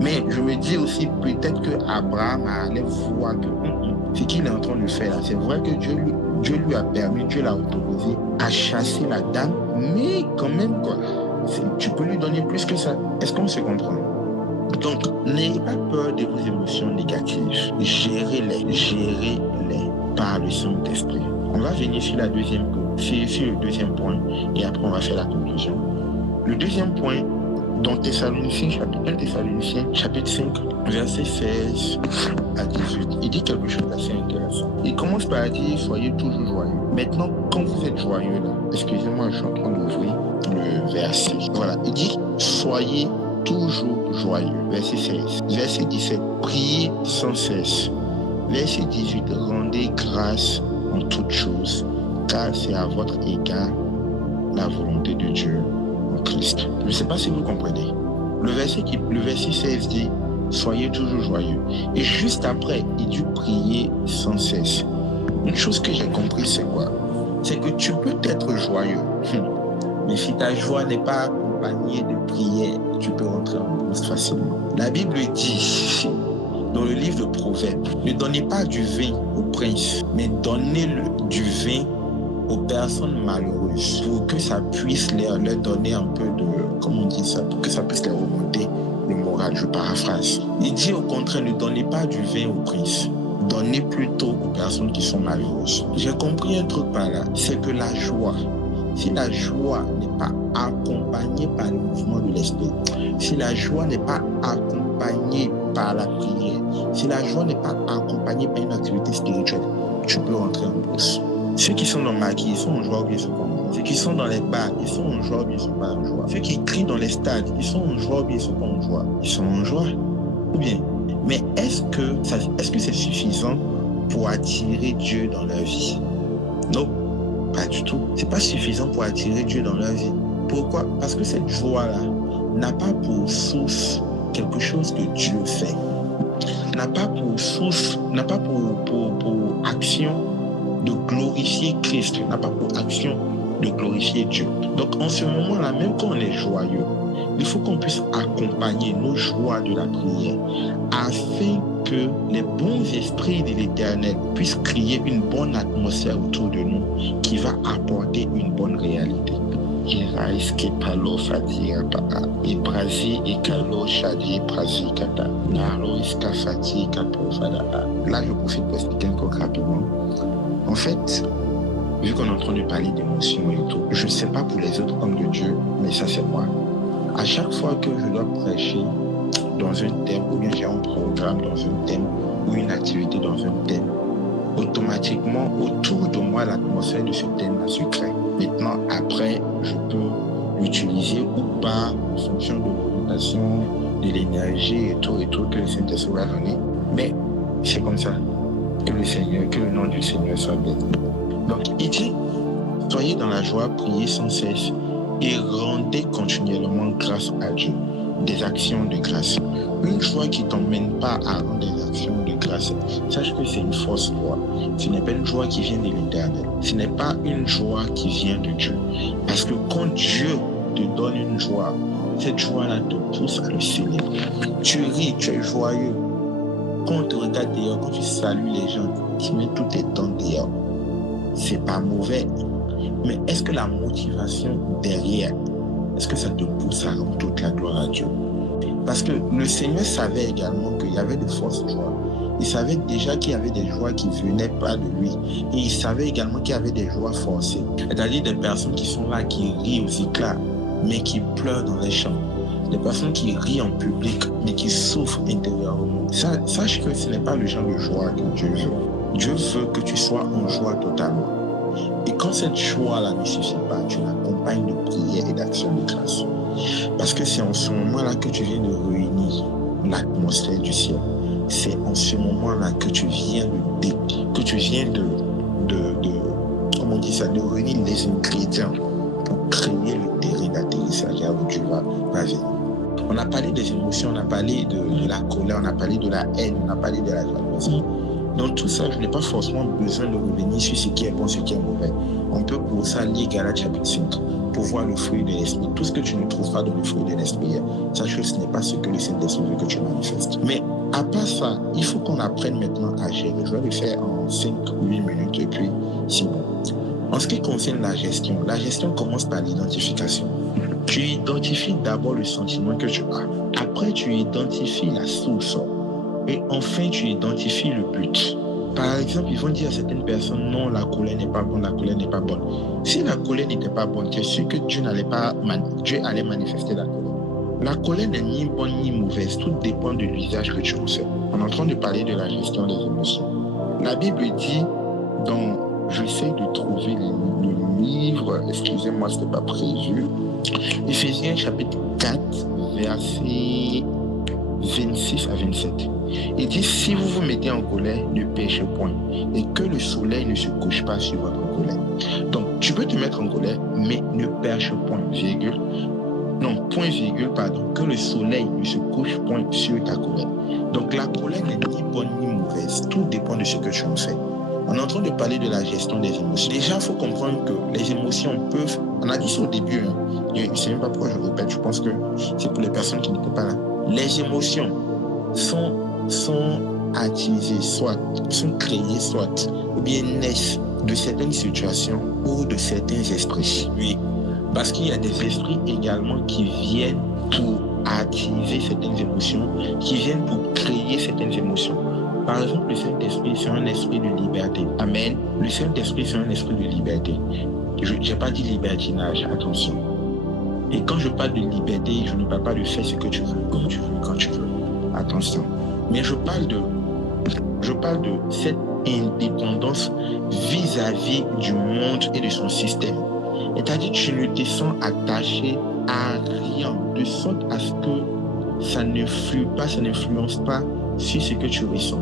Mais je me dis aussi, peut-être que Abraham allait voir que ce qu'il est en train de faire là, c'est vrai que Dieu lui a permis, Dieu l'a autorisé à chasser la dame, mais quand même, quoi, tu peux lui donner plus que ça. Est-ce qu'on se comprend? Donc, n'ayez pas peur de vos émotions négatives. Gérez-les par le Saint-Esprit. On va venir sur le deuxième point, et après on va faire la conclusion. Le deuxième point, dans 1 Thessaloniciens, chapitre 5, verset 16 à 18, il dit quelque chose d'assez intéressant. Il commence par dire, soyez toujours joyeux. Maintenant, quand vous êtes joyeux, là, excusez-moi, je suis en train d'ouvrir le verset. Voilà, il dit, soyez toujours joyeux. Verset 16. Verset 17, priez sans cesse. Verset 18, rendez grâce en toutes choses, car c'est à votre égard la volonté de Dieu en Christ. Je ne sais pas si vous comprenez. Le verset 16 dit, soyez toujours joyeux. Et juste après, il dit prier sans cesse. Une chose que j'ai compris, c'est quoi? C'est que tu peux être joyeux, mais si ta joie n'est pas accompagnée de prière, tu peux rentrer en bourse facilement. La Bible dit, dans le livre de Proverbes, ne donnez pas du vin au prince, mais donnez-le du vin aux personnes malheureuses pour que ça puisse leur donner un peu de, comment on dit ça, pour que ça puisse leur remonter le moral. Je paraphrase. Il dit au contraire, ne donnez pas du vin au prince. Donnez plutôt aux personnes qui sont malheureuses. J'ai compris un truc par là, c'est que la joie, si la joie n'est pas accompagnée par le mouvement de l'esprit, si la joie n'est pas accompagnée par la prière, si la joie n'est pas accompagnée par une activité spirituelle, tu peux rentrer en bourse. Ceux qui sont dans le maquis, ils sont en joie ou ils sont pas en joie. Ceux qui sont dans les bars, ils sont en joie ou ils sont pas en joie. Ceux qui crient dans les stades, ils sont en joie ou ils sont pas en joie. Ils sont en joie. Ou bien, mais est-ce que c'est suffisant pour attirer Dieu dans leur vie? Non, pas du tout. C'est pas suffisant pour attirer Dieu dans leur vie. Pourquoi? Parce que cette joie-là n'a pas pour source quelque chose que Dieu fait. N'a pas pour source, n'a pas pour action de glorifier Christ, n'a pas pour action de glorifier Dieu. Donc en ce moment-là, même quand on est joyeux, il faut qu'on puisse accompagner nos joies de la prière afin que les bons esprits de l'Éternel puissent créer une bonne atmosphère autour de nous qui va apporter une bonne réalité. Là, je profite pour expliquer encore rapidement. En fait, vu qu'on est en train de parler d'émotions et tout, je ne sais pas pour les autres hommes de Dieu, mais ça c'est moi. À chaque fois que je dois prêcher dans un thème, ou bien j'ai un programme dans un thème, ou une activité dans un thème, automatiquement, autour de moi, l'atmosphère de ce thème-là se crée. Maintenant, après, je peux l'utiliser ou pas en fonction de l'orientation, de l'énergie et tout que le Saint-Esprit va donner. Mais c'est comme ça. Que le nom du Seigneur soit béni. Donc, il dit, soyez dans la joie, priez sans cesse et rendez continuellement grâce à Dieu. Des actions de grâce. Une joie qui ne t'emmène pas à rendre des actions de grâce, sache que c'est une fausse joie. Ce n'est pas une joie qui vient de l'Éternel. Ce n'est pas une joie qui vient de Dieu. Parce que quand Dieu te donne une joie, cette joie-là te pousse à le célébrer. Tu ris, tu es joyeux. Quand on te regarde dehors, quand tu salues les gens, tu mets tous tes dents dehors. C'est pas mauvais. Mais est-ce que la motivation derrière, est-ce que ça te pousse à rendre toute la gloire à Dieu? Parce que le Seigneur savait également qu'il y avait de fausses joies. Il savait déjà qu'il y avait des joies qui ne venaient pas de lui. Et il savait également qu'il y avait des joies forcées. C'est-à-dire des personnes qui sont là, qui rient aux éclats, mais qui pleurent dans les champs. Des personnes qui rient en public, mais qui souffrent intérieurement. Sache que ce n'est pas le genre de joie que Dieu veut. Dieu veut que tu sois en joie totalement. Et quand cette joie-là ne suffit pas, tu l'accompagnes de prières et d'actions de grâce. Parce que c'est en ce moment-là que tu viens de réunir l'atmosphère du ciel. C'est en ce moment-là que tu viens comment on dit ça, de réunir les ingrédients pour créer le terrain d'atterrissage où tu vas venir. On a parlé des émotions, on a parlé de la colère, on a parlé de la haine, on a parlé de la jalousie. Donc tout ça, je n'ai pas forcément besoin de revenir sur ce qui est bon, ce qui est mauvais. On peut pour ça lire Galates chapitre 5 pour voir le fruit de l'esprit. Tout ce que tu ne trouves pas dans le fruit de l'esprit, sache que ce n'est pas ce que le Saint-Esprit veut que tu manifestes. Mais à part ça, il faut qu'on apprenne maintenant à gérer. Je vais le faire en 5-8 minutes et puis c'est bon. En ce qui concerne la gestion commence par l'identification. Tu identifies d'abord le sentiment que tu as. Après, tu identifies la source. Et enfin, tu identifies le but. Par exemple, ils vont dire à certaines personnes, non, la colère n'est pas bonne, la colère n'est pas bonne. Si la colère n'était pas bonne, tu es sûr que Dieu allait manifester la colère. La colère n'est ni bonne ni mauvaise, tout dépend de l'usage que tu en fais. On est en train de parler de la gestion des émotions. La Bible dit, j'essaie de trouver le livre, excusez-moi, ce n'était pas prévu. Éphésiens chapitre 4, versets 26 à 27. Il dit, si vous vous mettez en colère, ne péchez point, et que le soleil ne se couche pas sur votre colère. Donc, tu peux te mettre en colère, mais ne pêche point, virgule. Non, point, virgule, pardon, que le soleil ne se couche point sur ta colère. Donc, la colère n'est ni bonne ni mauvaise, tout dépend de ce que tu en fais. On est en train de parler de la gestion des émotions. Déjà, il faut comprendre que les émotions peuvent, on a dit ça au début, je ne sais même pas pourquoi je répète, je pense que c'est pour les personnes qui n'étaient pas là. Les émotions sont attisées, soit sont créées, soit ou bien naissent de certaines situations ou de certains esprits. Oui, parce qu'il y a des esprits également qui viennent pour attiser certaines émotions, qui viennent pour créer certaines émotions. Par exemple, le Saint-Esprit, c'est un esprit de liberté. Amen. Le Saint-Esprit, c'est un esprit de liberté. Je n'ai pas dit libertinage, attention. Et quand je parle de liberté, je ne parle pas de faire ce que tu veux, comme tu veux, quand tu veux. Attention. Mais je parle de cette indépendance vis-à-vis du monde et de son système. C'est-à-dire que tu ne te sens attaché à rien, de sorte à ce que ça n'influence pas sur ce que tu ressens.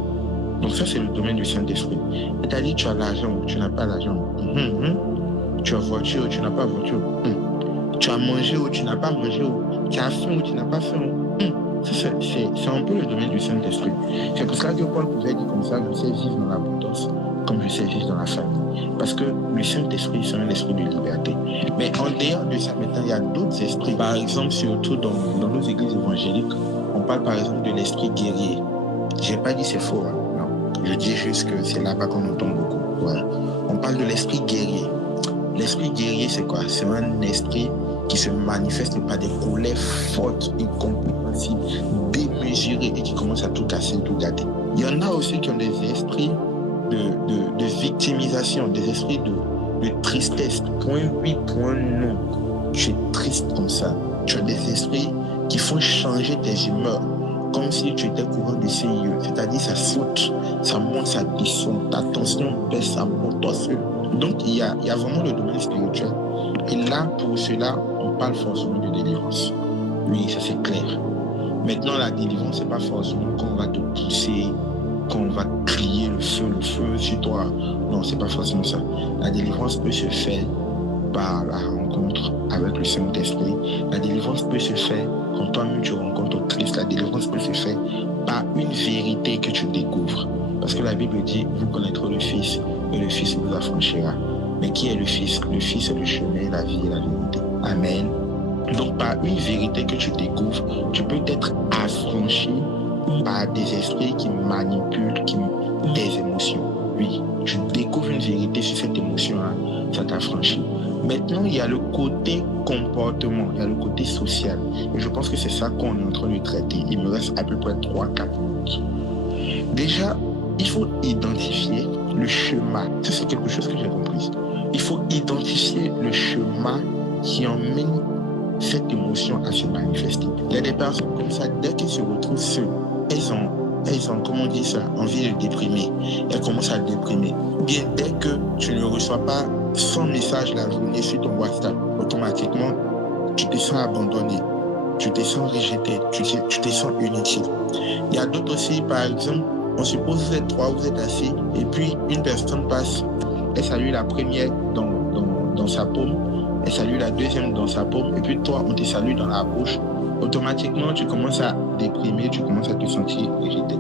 Donc ça, c'est le domaine du Saint-Esprit. C'est-à-dire que tu as l'argent ou tu n'as pas l'argent. Tu as voiture ou tu n'as pas voiture. Tu as mangé ou tu n'as pas mangé. Tu as faim ou tu n'as pas faim. C'est un peu le domaine du Saint-Esprit. C'est pour cela que Paul pouvait dire comme ça, je sais vivre dans l'abondance, comme je sais vivre dans la famille. Parce que le Saint-Esprit, c'est un esprit de liberté. Mais en dehors de ça, maintenant, il y a d'autres esprits. Par exemple, surtout dans nos églises évangéliques, on parle par exemple de l'esprit guerrier. Je n'ai pas dit c'est faux, hein. Non. Je dis juste que c'est là-bas qu'on entend beaucoup. Voilà. On parle de l'esprit guerrier. L'esprit guerrier, c'est quoi? C'est un esprit qui se manifeste par des colères fortes, incompréhensibles, démesurées et qui commencent à tout casser, tout gâter. Il y en a aussi qui ont des esprits de victimisation, des esprits de tristesse. Point oui, point non. Tu es triste comme ça. Tu as des esprits qui font changer tes humeurs, comme si tu étais courant de CIE. C'est-à-dire, ça saute, ça monte, ça descend, ta tension baisse, ça monte, toi seul. Donc, il y a vraiment le domaine spirituel. Et là, pour cela, on parle forcément de délivrance. Oui, ça c'est clair. Maintenant, la délivrance, c'est pas forcément qu'on va te pousser, qu'on va crier le feu sur toi. Non, c'est pas forcément ça. La délivrance peut se faire par la rencontre avec le Saint-Esprit. La délivrance peut se faire quand toi-même tu rencontres Christ. La délivrance peut se faire par une vérité que tu découvres. Parce que la Bible dit, vous connaîtrez le Fils et le Fils vous affranchira. Mais qui est le Fils? Le Fils est le chemin, la vie et la vérité. Amen. Donc par une vérité que tu découvres, tu peux être affranchi par des esprits qui manipulent tes émotions. Oui, tu découvres une vérité sur cette émotion-là, ça t'affranchit. Maintenant, il y a le côté comportement, il y a le côté social. Et je pense que c'est ça qu'on est en train de traiter. Il me reste à peu près 3-4 minutes. Déjà, il faut identifier le chemin. Ça, c'est quelque chose que j'ai compris. Il faut identifier le chemin qui emmène cette émotion à se manifester. Il y a des personnes comme ça, dès qu'elles se retrouvent seules, elles ont, comment on dit ça, envie de déprimer. Elles commencent à déprimer. Ou bien dès que tu ne reçois pas 100 messages la journée sur ton WhatsApp, automatiquement, tu te sens abandonné, tu te sens rejeté, tu te sens inutile. Il y a d'autres aussi, par exemple, on suppose que vous êtes trois, vous êtes assis, et puis une personne passe, elle salue la première dans sa paume, elle salue la deuxième dans sa paume, et puis toi, on te salue dans la bouche. Automatiquement, tu commences à déprimer, tu commences à te sentir rejeté.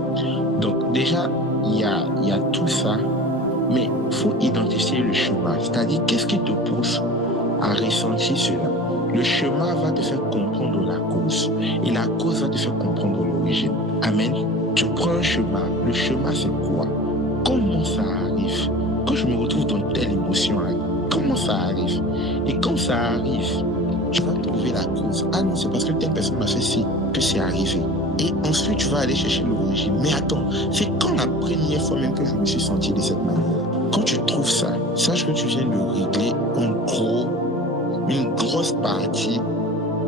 Donc déjà, il y a tout ça, mais il faut identifier le chemin. C'est-à-dire, qu'est-ce qui te pousse à ressentir cela? Le chemin va te faire comprendre la cause, et la cause va te faire comprendre l'origine. Amen. Tu prends un chemin. Le chemin, c'est quoi? Comment ça arrive? Quand je me retrouve dans telle émotion, comment ça arrive? Et quand ça arrive, tu vas trouver la cause. Ah non, c'est parce que telle personne m'a fait ci que c'est arrivé. Et ensuite, tu vas aller chercher l'origine. Mais attends, c'est quand la première fois même que je me suis senti de cette manière? Quand tu trouves ça, sache que tu viens de régler une grosse partie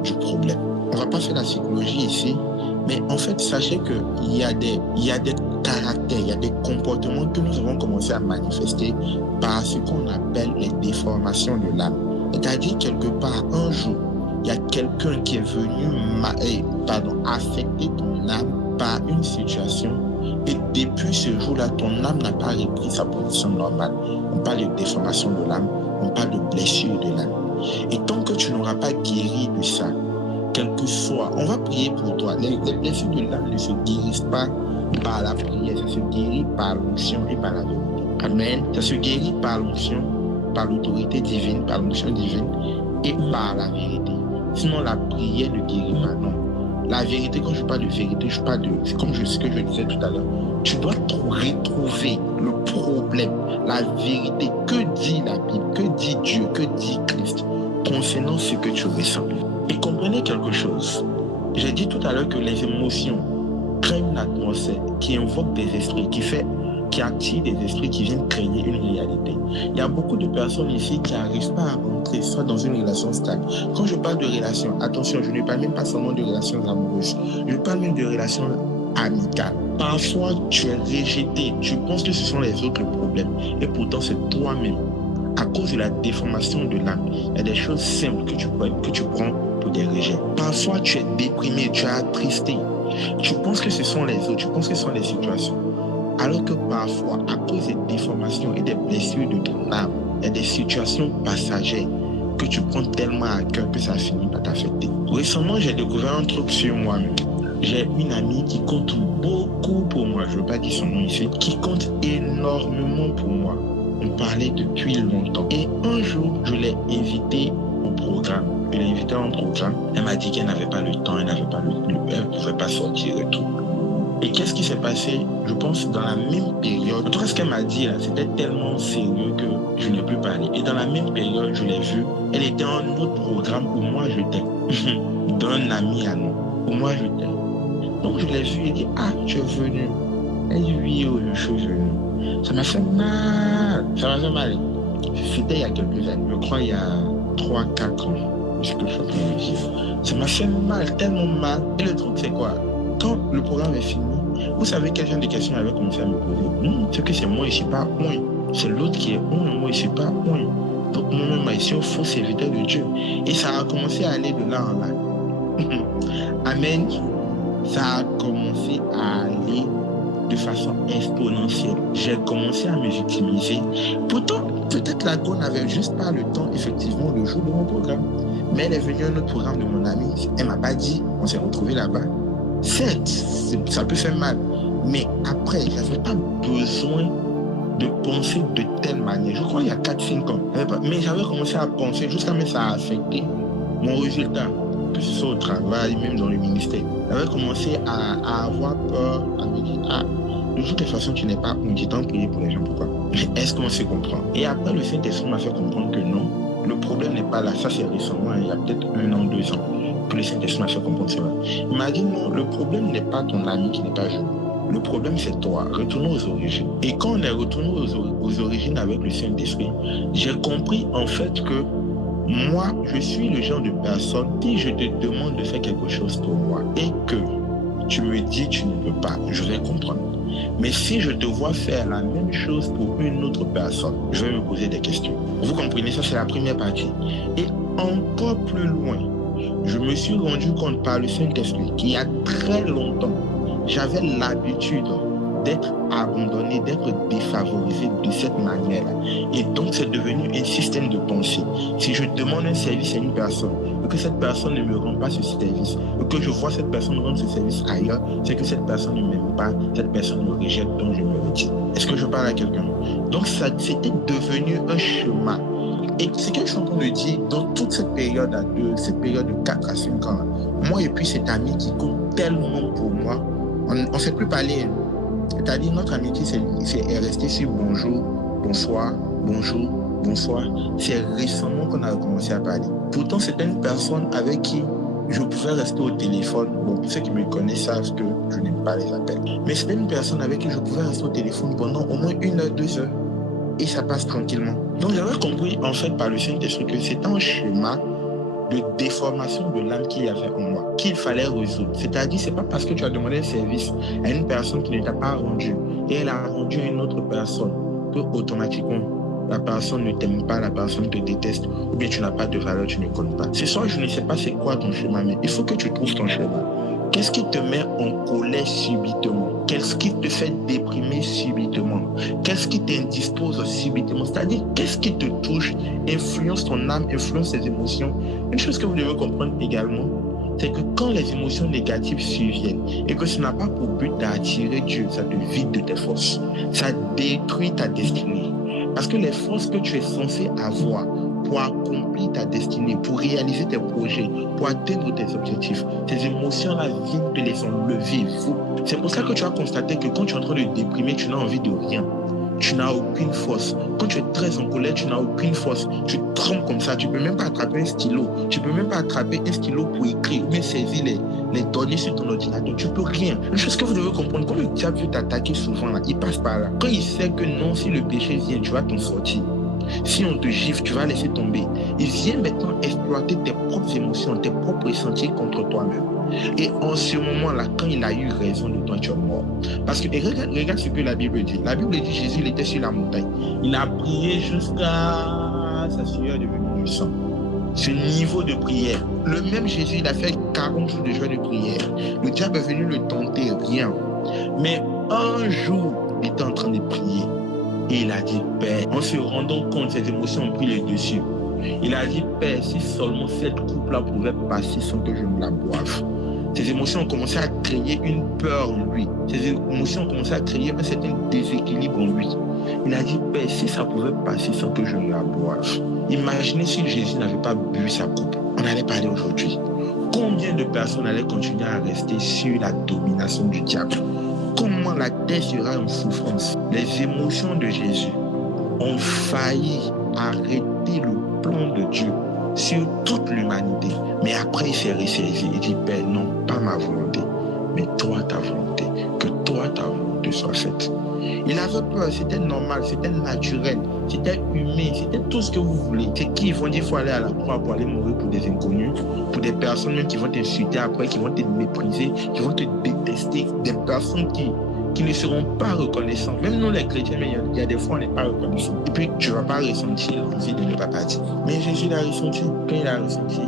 du problème. On ne va pas faire la psychologie ici, mais en fait, sachez qu'il y a des caractères, il y a des comportements que nous avons commencé à manifester par ce qu'on appelle les déformations de l'âme. C'est-à-dire, quelque part, un jour, il y a quelqu'un qui est venu affecter ton âme par une situation, et depuis ce jour-là, ton âme n'a pas repris sa position normale. On parle de déformation de l'âme, on parle de blessure de l'âme. Et tant que tu n'auras pas guéri de ça, quel que soit, on va prier pour toi. Les blessures de l'âme ne se guérissent pas par la prière, ça se guérit par l'onction et par la vérité. Amen. Ça se guérit par l'onction, par l'autorité divine, par l'onction divine et par la vérité. Sinon, la prière ne guérit pas, non. La vérité, quand je parle de vérité, je parle de, c'est comme ce que je disais tout à l'heure, tu dois retrouver le problème, la vérité. Que dit la Bible? Que dit Dieu? Que dit Christ concernant ce que tu ressens? Et comprenez quelque chose. J'ai dit tout à l'heure que les émotions créent une atmosphère qui invoque des esprits, qui attire des esprits qui viennent créer une réalité. Il y a beaucoup de personnes ici qui n'arrivent pas à rentrer soit dans une relation stable. Quand je parle de relation, attention, je ne parle même pas seulement de relations amoureuses, je parle même de relations amicales. Parfois, tu es rejeté, tu penses que ce sont les autres le problème, et pourtant c'est toi-même. À cause de la déformation de l'âme, il y a des choses simples que tu prends pour des rejets. Parfois, tu es déprimé, tu es attristé. Tu penses que ce sont les autres, tu penses que ce sont les situations. Alors que parfois, à cause des déformations et des blessures de ton âme, il y a des situations passagères que tu prends tellement à cœur que ça finit par t'affecter. Récemment, j'ai découvert un truc sur moi-même. J'ai une amie qui compte beaucoup pour moi, je ne veux pas dire son nom ici, qui compte énormément pour moi. On parlait depuis longtemps. Et un jour, je l'ai invitée au programme. Je l'ai invitée à un programme. Elle m'a dit qu'elle n'avait pas le temps, elle ne pouvait pas sortir et tout. Et qu'est-ce qui s'est passé? Je pense dans la même période, en tout cas ce qu'elle m'a dit là, c'était tellement sérieux que je n'ai plus parlé. Et dans la même période, je l'ai vue, elle était dans un autre programme où moi j'étais, d'un ami à nous, où moi j'étais. Donc je l'ai vue et dit, ah, tu es venu. Elle dit, oui, oh, je suis venu. Ça m'a fait mal. C'était il y a quelques années, je crois il y a 3-4 ans, ce que je suis en train de dire. Ça m'a fait mal, tellement mal. Et le truc c'est quoi? Quand le programme est fini, vous savez quel genre de questions avait commencé à me poser? C'est que c'est moi, je ne suis pas point. C'est l'autre qui est moi, je ne suis pas point. Donc moi-même, ici, il faut s'éviter de Dieu. Et ça a commencé à aller de là en là. Amen. Ça a commencé à aller de façon exponentielle. J'ai commencé à me victimiser. Pourtant, peut-être la go n'avait juste pas le temps, effectivement, le jour de mon programme. Mais elle est venue à un autre programme de mon ami. Elle ne m'a pas dit, on s'est retrouvés là-bas. Certes, ça peut faire mal, mais après, je n'avais pas besoin de penser de telle manière. Je crois qu'il y a 4-5 ans. Mais j'avais commencé à penser jusqu'à ce que ça a affecté mon résultat, que ce soit au travail, même dans le ministère. J'avais commencé à avoir peur, à me dire, ah, de toute façon, tu n'es pas on dit tant prier pour les gens, pourquoi? Mais est-ce qu'on se comprend? Et après, le Saint-Esprit m'a fait comprendre que non, le problème n'est pas là. Ça, c'est récemment, il y a peut-être 1 an, 2 ans. Que le Saint-Esprit m'a fait comprendre cela. Il m'a dit non, le problème n'est pas ton ami qui n'est pas venu. Le problème c'est toi. Retournons aux origines. Et quand on est retourné aux origines avec le Saint-Esprit, j'ai compris en fait que moi, je suis le genre de personne, si je te demande de faire quelque chose pour moi et que tu me dis tu ne peux pas, je vais comprendre. Mais si je te vois faire la même chose pour une autre personne, je vais me poser des questions. Vous comprenez, ça c'est la première partie. Et encore plus loin, je me suis rendu compte par le Saint-Esprit qu'il y a très longtemps, j'avais l'habitude d'être abandonné, d'être défavorisé de cette manière-là. Et donc, c'est devenu un système de pensée. Si je demande un service à une personne, et que cette personne ne me rend pas ce service, et que je vois cette personne rendre ce service ailleurs, c'est que cette personne ne m'aime pas, cette personne me rejette, donc je me retire. Est-ce que je parle à quelqu'un? Donc, ça, c'était devenu un schéma. Et ce que je suis en train de dire, dans toute cette période de 4 à 5 ans, moi et puis cet ami qui compte tellement pour moi, on ne s'est plus parlé. C'est-à-dire, notre amitié est restée sur bonjour, bonsoir, bonjour, bonsoir. C'est récemment qu'on a recommencé à parler. Pourtant, c'était une personne avec qui je pouvais rester au téléphone. Bon, ceux qui me connaissent savent que je n'aime pas les appels. Mais c'était une personne avec qui je pouvais rester au téléphone pendant au moins 1 heure, 2 heures. Et ça passe tranquillement. Donc, j'avais compris, en fait, par le Saint-Esprit que c'était un schéma de déformation de l'âme qu'il y avait en moi, qu'il fallait résoudre. C'est-à-dire, c'est pas parce que tu as demandé un service à une personne qui ne t'a pas rendu et elle a rendu à une autre personne que automatiquement la personne ne t'aime pas, la personne te déteste, ou bien tu n'as pas de valeur, tu ne comptes pas. Ce soir, je ne sais pas c'est quoi ton chemin, mais il faut que tu trouves ton chemin. Qu'est-ce qui te met en colère subitement? Qu'est-ce qui te fait déprimer subitement? Qu'est-ce qui t'indispose subitement? C'est-à-dire, qu'est-ce qui te touche, influence ton âme, influence tes émotions? Une chose que vous devez comprendre également, c'est que quand les émotions négatives surviennent et que ce n'a pas pour but d'attirer Dieu, ça te vide de tes forces. Ça détruit ta destinée. Parce que les forces que tu es censé avoir pour accomplir ta destinée, pour réaliser tes projets, pour atteindre tes objectifs, ces émotions-là viennent te les enlever. C'est pour ça que tu as constaté que quand tu es en train de déprimer, tu n'as envie de rien. Tu n'as aucune force. Quand tu es très en colère, tu n'as aucune force. Tu trembles comme ça. Tu ne peux même pas attraper un stylo. Tu ne peux même pas attraper un stylo pour écrire ou bien saisir les données sur ton ordinateur. Tu ne peux rien. Une chose que vous devez comprendre, quand le diable veut t'attaquer souvent, là, il passe par là. Quand il sait que non, si le péché vient, tu vas t'en sortir. Si on te gifle, tu vas laisser tomber. Il vient maintenant exploiter tes propres émotions, tes propres ressentis contre toi-même. Et en ce moment-là, quand il a eu raison de toi, tu es mort. Parce que regarde ce que la Bible dit. La Bible dit Jésus, il était sur la montagne. Il a prié jusqu'à sa sueur devenue du sang. Ce niveau de prière. Le même Jésus, il a fait 40 jours de jeûne de prière. Le diable est venu le tenter, rien. Mais un jour, il était en train de prier. Et il a dit, Père, en se rendant compte, ses émotions ont pris le dessus. Il a dit, Père, si seulement cette coupe-là pouvait passer sans que je me la boive. Ses émotions ont commencé à créer une peur en lui. Ses émotions ont commencé à créer un certain déséquilibre en lui. Il a dit, Père, si ça pouvait passer sans que je me la boive. Imaginez si Jésus n'avait pas bu sa coupe. On allait parler aujourd'hui. Combien de personnes allaient continuer à rester sur la domination du diable? Comment la terre sera en souffrance? Les émotions de Jésus ont failli arrêter le plan de Dieu sur toute l'humanité. Mais après, il s'est ressaisi. Il dit, Père, non, pas ma volonté, mais toi, ta volonté. Que toi, ta volonté soit faite. Il avait peur, c'était normal, c'était naturel, c'était humain, c'était tout ce que vous voulez. C'est qui vont dire qu'il faut aller à la croix pour aller mourir pour des inconnus, pour des personnes même qui vont t'insulter après, qui vont te mépriser, qui vont te détester, des personnes qui ne seront pas reconnaissants. Même nous les chrétiens, mais il y a des fois on n'est pas reconnaissants. Et puis tu ne vas pas ressentir l'envie de ne pas partir. Mais Jésus l'a ressenti. Quand il a ressenti,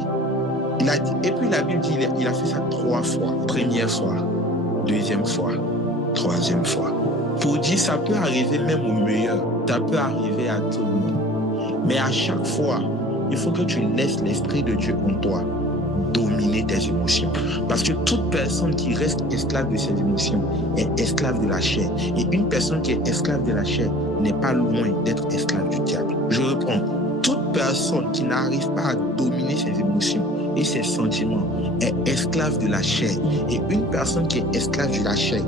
il a dit, et puis la Bible dit, il a fait ça 3 fois. Première fois, deuxième fois, troisième fois. Pour dire, ça peut arriver même au meilleur. Ça peut arriver à tout le monde. Mais à chaque fois, il faut que tu laisses l'Esprit de Dieu en toi dominer tes émotions. Parce que toute personne qui reste esclave de ses émotions est esclave de la chair. Et une personne qui est esclave de la chair n'est pas loin d'être esclave du diable. Je reprends. Toute personne qui n'arrive pas à dominer ses émotions et ses sentiments est esclave de la chair. Et une personne qui est esclave de la chair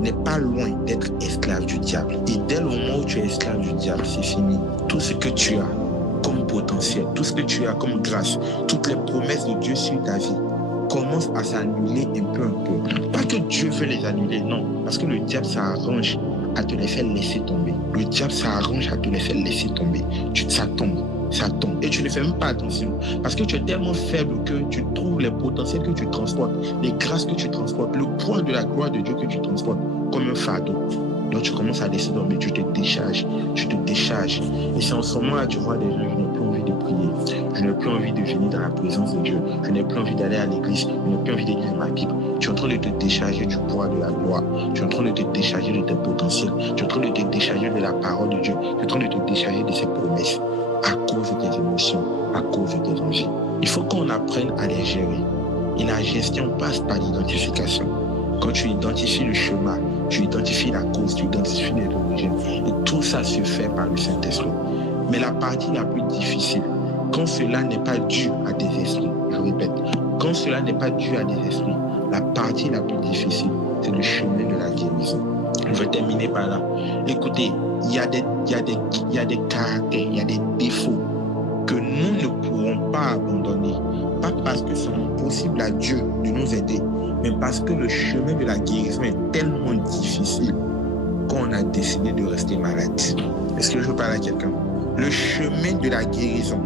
n'est pas loin d'être esclave du diable. Et dès le moment où tu es esclave du diable, c'est fini. Tout ce que tu as comme potentiel, tout ce que tu as comme grâce, toutes les promesses de Dieu sur ta vie commencent à s'annuler un peu. Pas que Dieu veut les annuler, non. Parce que le diable s'arrange à te les faire laisser tomber. Le diable s'arrange à te les faire laisser tomber. Ça tombe. Et tu ne fais même pas attention. Parce que tu es tellement faible que tu trouves les potentiels que tu transportes, les grâces que tu transportes, le poids de la gloire de Dieu que tu transportes comme un fardeau. Donc tu commences à laisser tomber, tu te décharges. Et c'est en ce moment-là, tu vois des gens qui n'ont plus envie de prier. Je n'ai plus envie de venir dans la présence de Dieu. Je n'ai plus envie d'aller à l'église. Je n'ai plus envie de lire ma Bible. Tu es en train de te décharger du poids de la gloire. Tu es en train de te décharger de tes potentiels. Tu es en train de te décharger de la parole de Dieu. Tu es en train de te décharger de ses promesses à cause de tes émotions, à cause de tes envies. Il faut qu'on apprenne à les gérer. Et la gestion passe par l'identification. Quand tu identifies le chemin, tu identifies la cause, tu identifies les origines. Et tout ça se fait par le Saint-Esprit. Mais la partie la plus difficile, quand cela n'est pas dû à des esprits, je répète, quand cela n'est pas dû à des esprits, la partie la plus difficile, c'est le chemin de la guérison. Je vais terminer par là. Écoutez, il y a des caractères, il y a des défauts que nous ne pourrons pas abandonner. Pas parce que c'est impossible à Dieu de nous aider, mais parce que le chemin de la guérison est tellement difficile qu'on a décidé de rester malade. Est-ce que je parle à quelqu'un? Le chemin de la guérison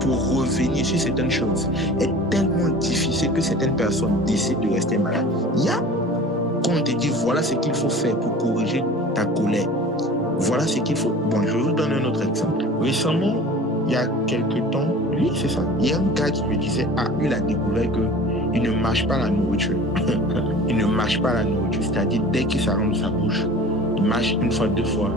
pour revenir sur certaines choses est tellement difficile que certaines personnes décident de rester malades. Il y a, quand on te dit voilà ce qu'il faut faire pour corriger ta colère, voilà ce qu'il faut. Bon, je vais vous donner un autre exemple. Récemment, il y a quelques temps, oui, c'est ça. Il y a un gars qui me disait, lui, il a découvert qu'il ne mâche pas la nourriture. Il ne mâche pas la nourriture, c'est-à-dire dès qu'il s'arrête de sa bouche, il mâche une fois, deux fois,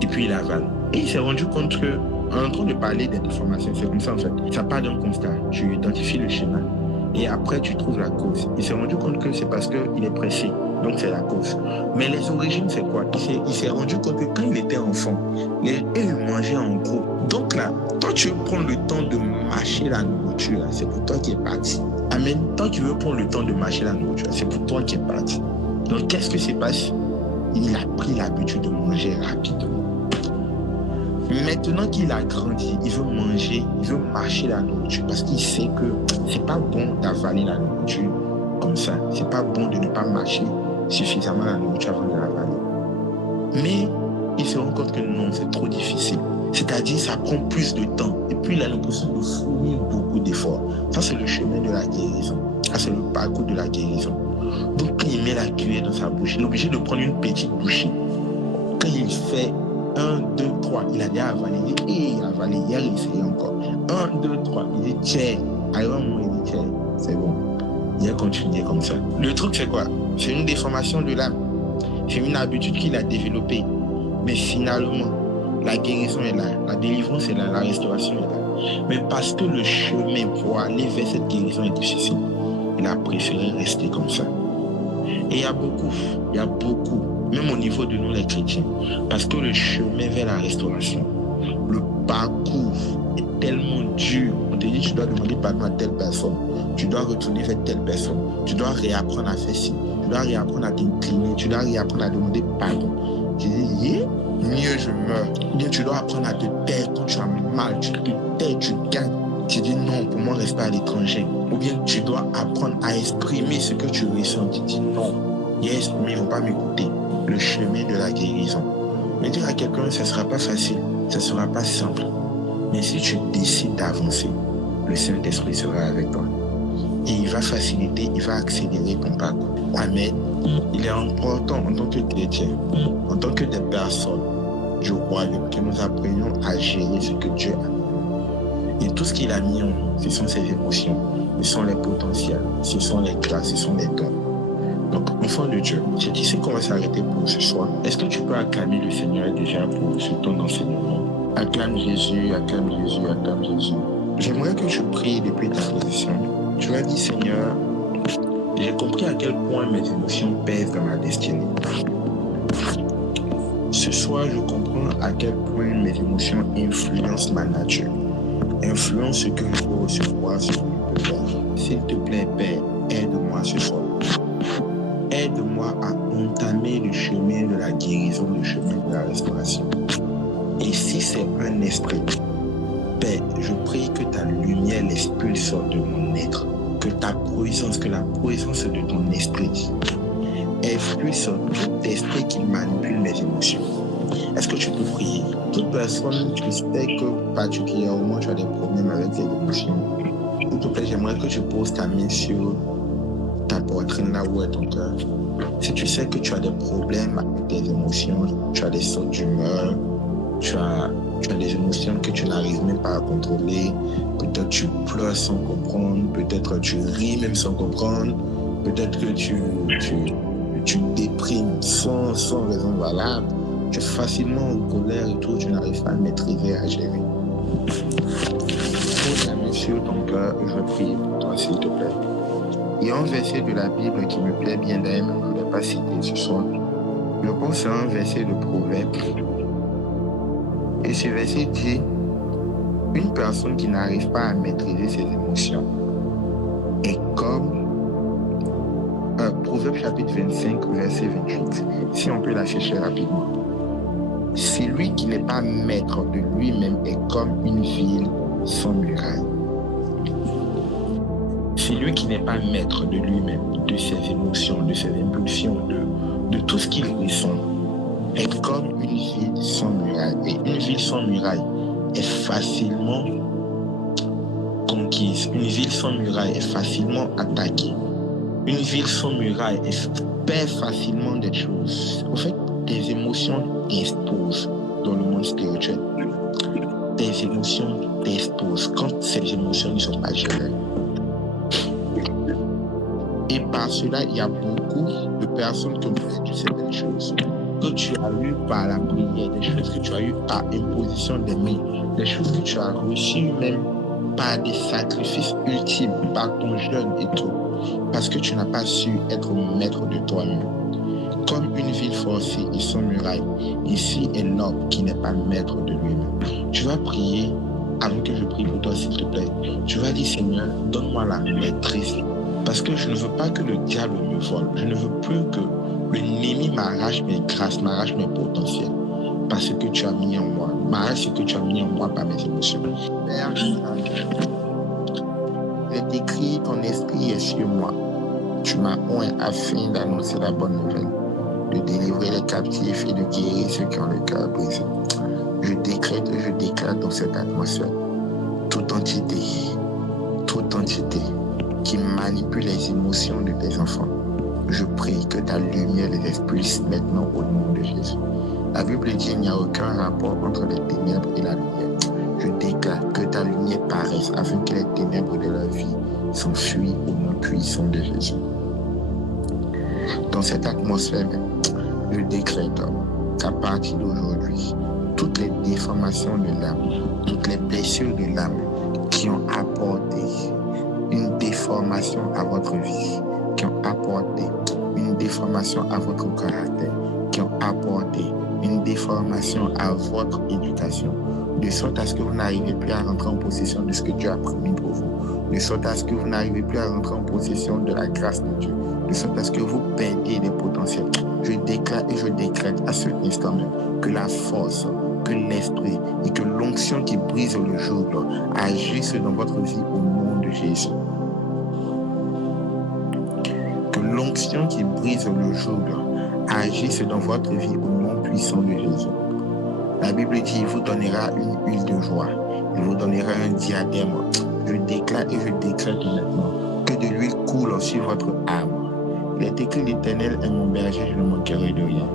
et puis il avale. Et il s'est rendu compte que, en train de parler des déformations, c'est comme ça en fait. Ça part d'un constat, tu identifies le schéma, et après tu trouves la cause. Il s'est rendu compte que c'est parce qu'il est pressé, donc c'est la cause. Mais les origines, c'est quoi? Il s'est rendu compte que quand il était enfant, il mangeait en gros. Donc là, toi tu veux prendre le temps de mâcher la nourriture, c'est pour toi qui est parti. Amen. Toi tu veux prendre le temps de mâcher la nourriture, c'est pour toi qui est parti. Donc qu'est-ce que se passe? Il a pris l'habitude de manger rapidement. Maintenant qu'il a grandi, il veut manger, il veut mâcher la nourriture parce qu'il sait que c'est pas bon d'avaler la nourriture comme ça. C'est pas bon de ne pas mâcher suffisamment la nourriture avant de l'avaler. Mais il se rend compte que non, c'est trop difficile. C'est-à-dire, ça prend plus de temps. Et puis, il a l'impression de fournir beaucoup d'efforts. Ça, c'est le chemin de la guérison. Ça, c'est le parcours de la guérison. Donc, quand il met la cuillère dans sa bouche, il est obligé de prendre une petite bouchée. Quand il fait 1, 2, 3, il a déjà avalé. Il a avalé. Hier, il essayait encore. 1, 2, 3. Il dit, tiens. Alors, moi, il dit, tiens, c'est bon. Il a continué comme ça. Le truc, c'est quoi? C'est une déformation de l'âme. C'est une habitude qu'il a développée. Mais finalement, la guérison est là, la délivrance est là, la restauration est là. Mais parce que le chemin pour aller vers cette guérison est difficile, il a préféré rester comme ça. Et il y a beaucoup, même au niveau de nous les chrétiens, parce que le chemin vers la restauration, le parcours est tellement dur. On te dit, tu dois demander pardon à telle personne, tu dois retourner vers telle personne, tu dois réapprendre à faire ci, tu dois réapprendre à t'incliner, tu dois réapprendre à demander pardon. Tu dis, mieux je meurs. Ou bien tu dois apprendre à te taire quand tu as mal, tu te tais, tu gagnes. Tu dis non, pour moi, reste pas à l'étranger. Ou bien tu dois apprendre à exprimer ce que tu ressens. Tu dis non, yes, mais ils ne vont pas m'écouter. Le chemin de la guérison. Mais dire à quelqu'un, ça ne sera pas facile, ça ne sera pas simple. Mais si tu décides d'avancer, le Saint-Esprit sera avec toi. Et il va faciliter, il va accélérer ton parcours. Amen. Il est important en tant que chrétien, en tant que des personnes du royaume, que nous apprenions à gérer ce que Dieu a mis. Et tout ce qu'il a mis en nous, ce sont ses émotions, ce sont les potentiels, ce sont les grâces, ce sont les dons. Donc, enfant de Dieu, c'est ici qu'on va s'arrêter pour ce soir. Est-ce que tu peux acclamer le Seigneur déjà pour ce temps d'enseignement? Acclame Jésus, acclame Jésus, acclame Jésus. J'aimerais que tu pries depuis ta position. Tu vas dire, Seigneur, j'ai compris à quel point mes émotions pèsent dans ma destinée. Ce soir, je comprends à quel point mes émotions influencent ma nature, influencent ce que je peux recevoir, ce que je peux faire. S'il te plaît, Père, aide-moi ce soir. Aide-moi à entamer le chemin de la guérison, le chemin de la restauration. Et si c'est un esprit, Père, je prie que ta lumière l'expulse de mon être. Que ta présence, que la présence de ton esprit expulse tout esprit qui manipule mes émotions. Est-ce que tu peux prier? Toute personne, tu sais que particulièrement tu as des problèmes avec tes émotions. S'il te plaît, j'aimerais que tu poses ta main sur ta poitrine là où est ton cœur. Si tu sais que tu as des problèmes avec tes émotions, tu as des sautes d'humeur, tu as des émotions que tu n'arrives même pas à contrôler, peut-être Peut-être tu pleures sans comprendre, peut-être tu ris même sans comprendre, peut-être que tu déprimes sans raison valable, tu es facilement en colère et tout, tu n'arrives pas à maîtriser, à gérer. Pose la main sur ton cœur et je vais prier pour toi, s'il te plaît. Il y a un verset de la Bible qui me plaît bien, d'ailleurs, je ne l'ai pas cité ce soir. Je pense à un verset de Proverbe. Et ce verset dit, une personne qui n'arrive pas à maîtriser ses émotions est comme Proverbe chapitre 25, verset 28. Si on peut la chercher rapidement. Celui qui n'est pas maître de lui-même est comme une ville sans muraille. Celui qui n'est pas maître de lui-même, de ses émotions, de ses impulsions, de tout ce qu'il ressent, est comme une ville sans muraille. Et une ville sans muraille est facilement conquise. Une ville sans muraille est facilement attaquée. Une ville sans muraille perd facilement des choses. En fait, tes émotions t'exposent dans le monde spirituel. Tes émotions t'exposent quand ces émotions ne sont pas gérées. Et par cela, il y a beaucoup de personnes qui ont perdu certaines choses que tu as eues par la prière, des choses que tu as eues par imposition des mains, des choses que tu as reçues même par des sacrifices ultimes, par ton jeûne et tout, parce que tu n'as pas su être maître de toi-même. Comme une ville forcée et sans muraille, ici est l'homme qui n'est pas maître de lui-même. Tu vas prier, avant que je prie pour toi s'il te plaît, tu vas dire Seigneur, donne-moi la maîtrise. Parce que je ne veux pas que le diable me vole. Je ne veux plus que l'ennemi m'arrache mes grâces, m'arrache mes potentiels. Parce que tu as mis en moi. M'arrache ce que tu as mis en moi par mes émotions. Père, il est écrit, ton esprit est sur moi. Tu m'as oint afin d'annoncer la bonne nouvelle, de délivrer les captifs et de guérir ceux qui ont le cœur brisé. Je décrète et je déclare dans cette atmosphère toute entité qui manipule les émotions de tes enfants. Je prie que ta lumière les expulse maintenant au nom de Jésus. La Bible dit qu'il n'y a aucun rapport entre les ténèbres et la lumière. Je déclare que ta lumière paraisse afin que les ténèbres de leur vie s'enfuient au nom puissant de Jésus. Dans cette atmosphère, je décrète qu'à partir d'aujourd'hui, toutes les déformations de l'âme, toutes les blessures de l'âme qui ont apporté une déformation à votre vie, qui ont apporté une déformation à votre caractère, qui ont apporté une déformation à votre éducation, de sorte à ce que vous n'arrivez plus à rentrer en possession de ce que Dieu a promis pour vous, de sorte à ce que vous n'arrivez plus à rentrer en possession de la grâce de Dieu, de sorte à ce que vous perdiez des potentiels. Je déclare et je décrète à cet instant même que la force, que l'esprit et que l'onction qui brise le joug agissent dans votre vie au nom de Jésus. Que l'onction qui brise le joug agisse dans votre vie au nom puissant de Jésus. La Bible dit, il vous donnera une huile de joie, il vous donnera un diadème. Je déclare et je décrète maintenant que de l'huile coule sur votre âme. Il est écrit, l'Éternel est mon berger, je ne manquerai de rien.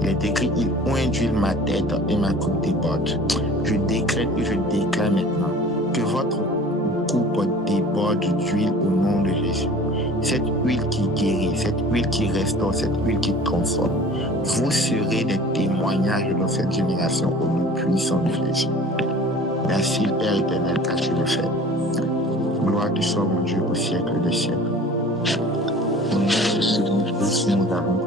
Il est écrit, il oint d'huile ma tête et ma coupe déborde. Je décrète et je déclare maintenant que votre coupe déborde d'huile au nom de Jésus. Cette huile qui guérit, cette huile qui restaure, cette huile qui transforme. Vous serez des témoignages dans cette génération au nom puissant de Jésus. Merci Père éternel car tu le fais. Gloire te soit mon Dieu au siècle des siècles. Au nom de Jésus, nous avons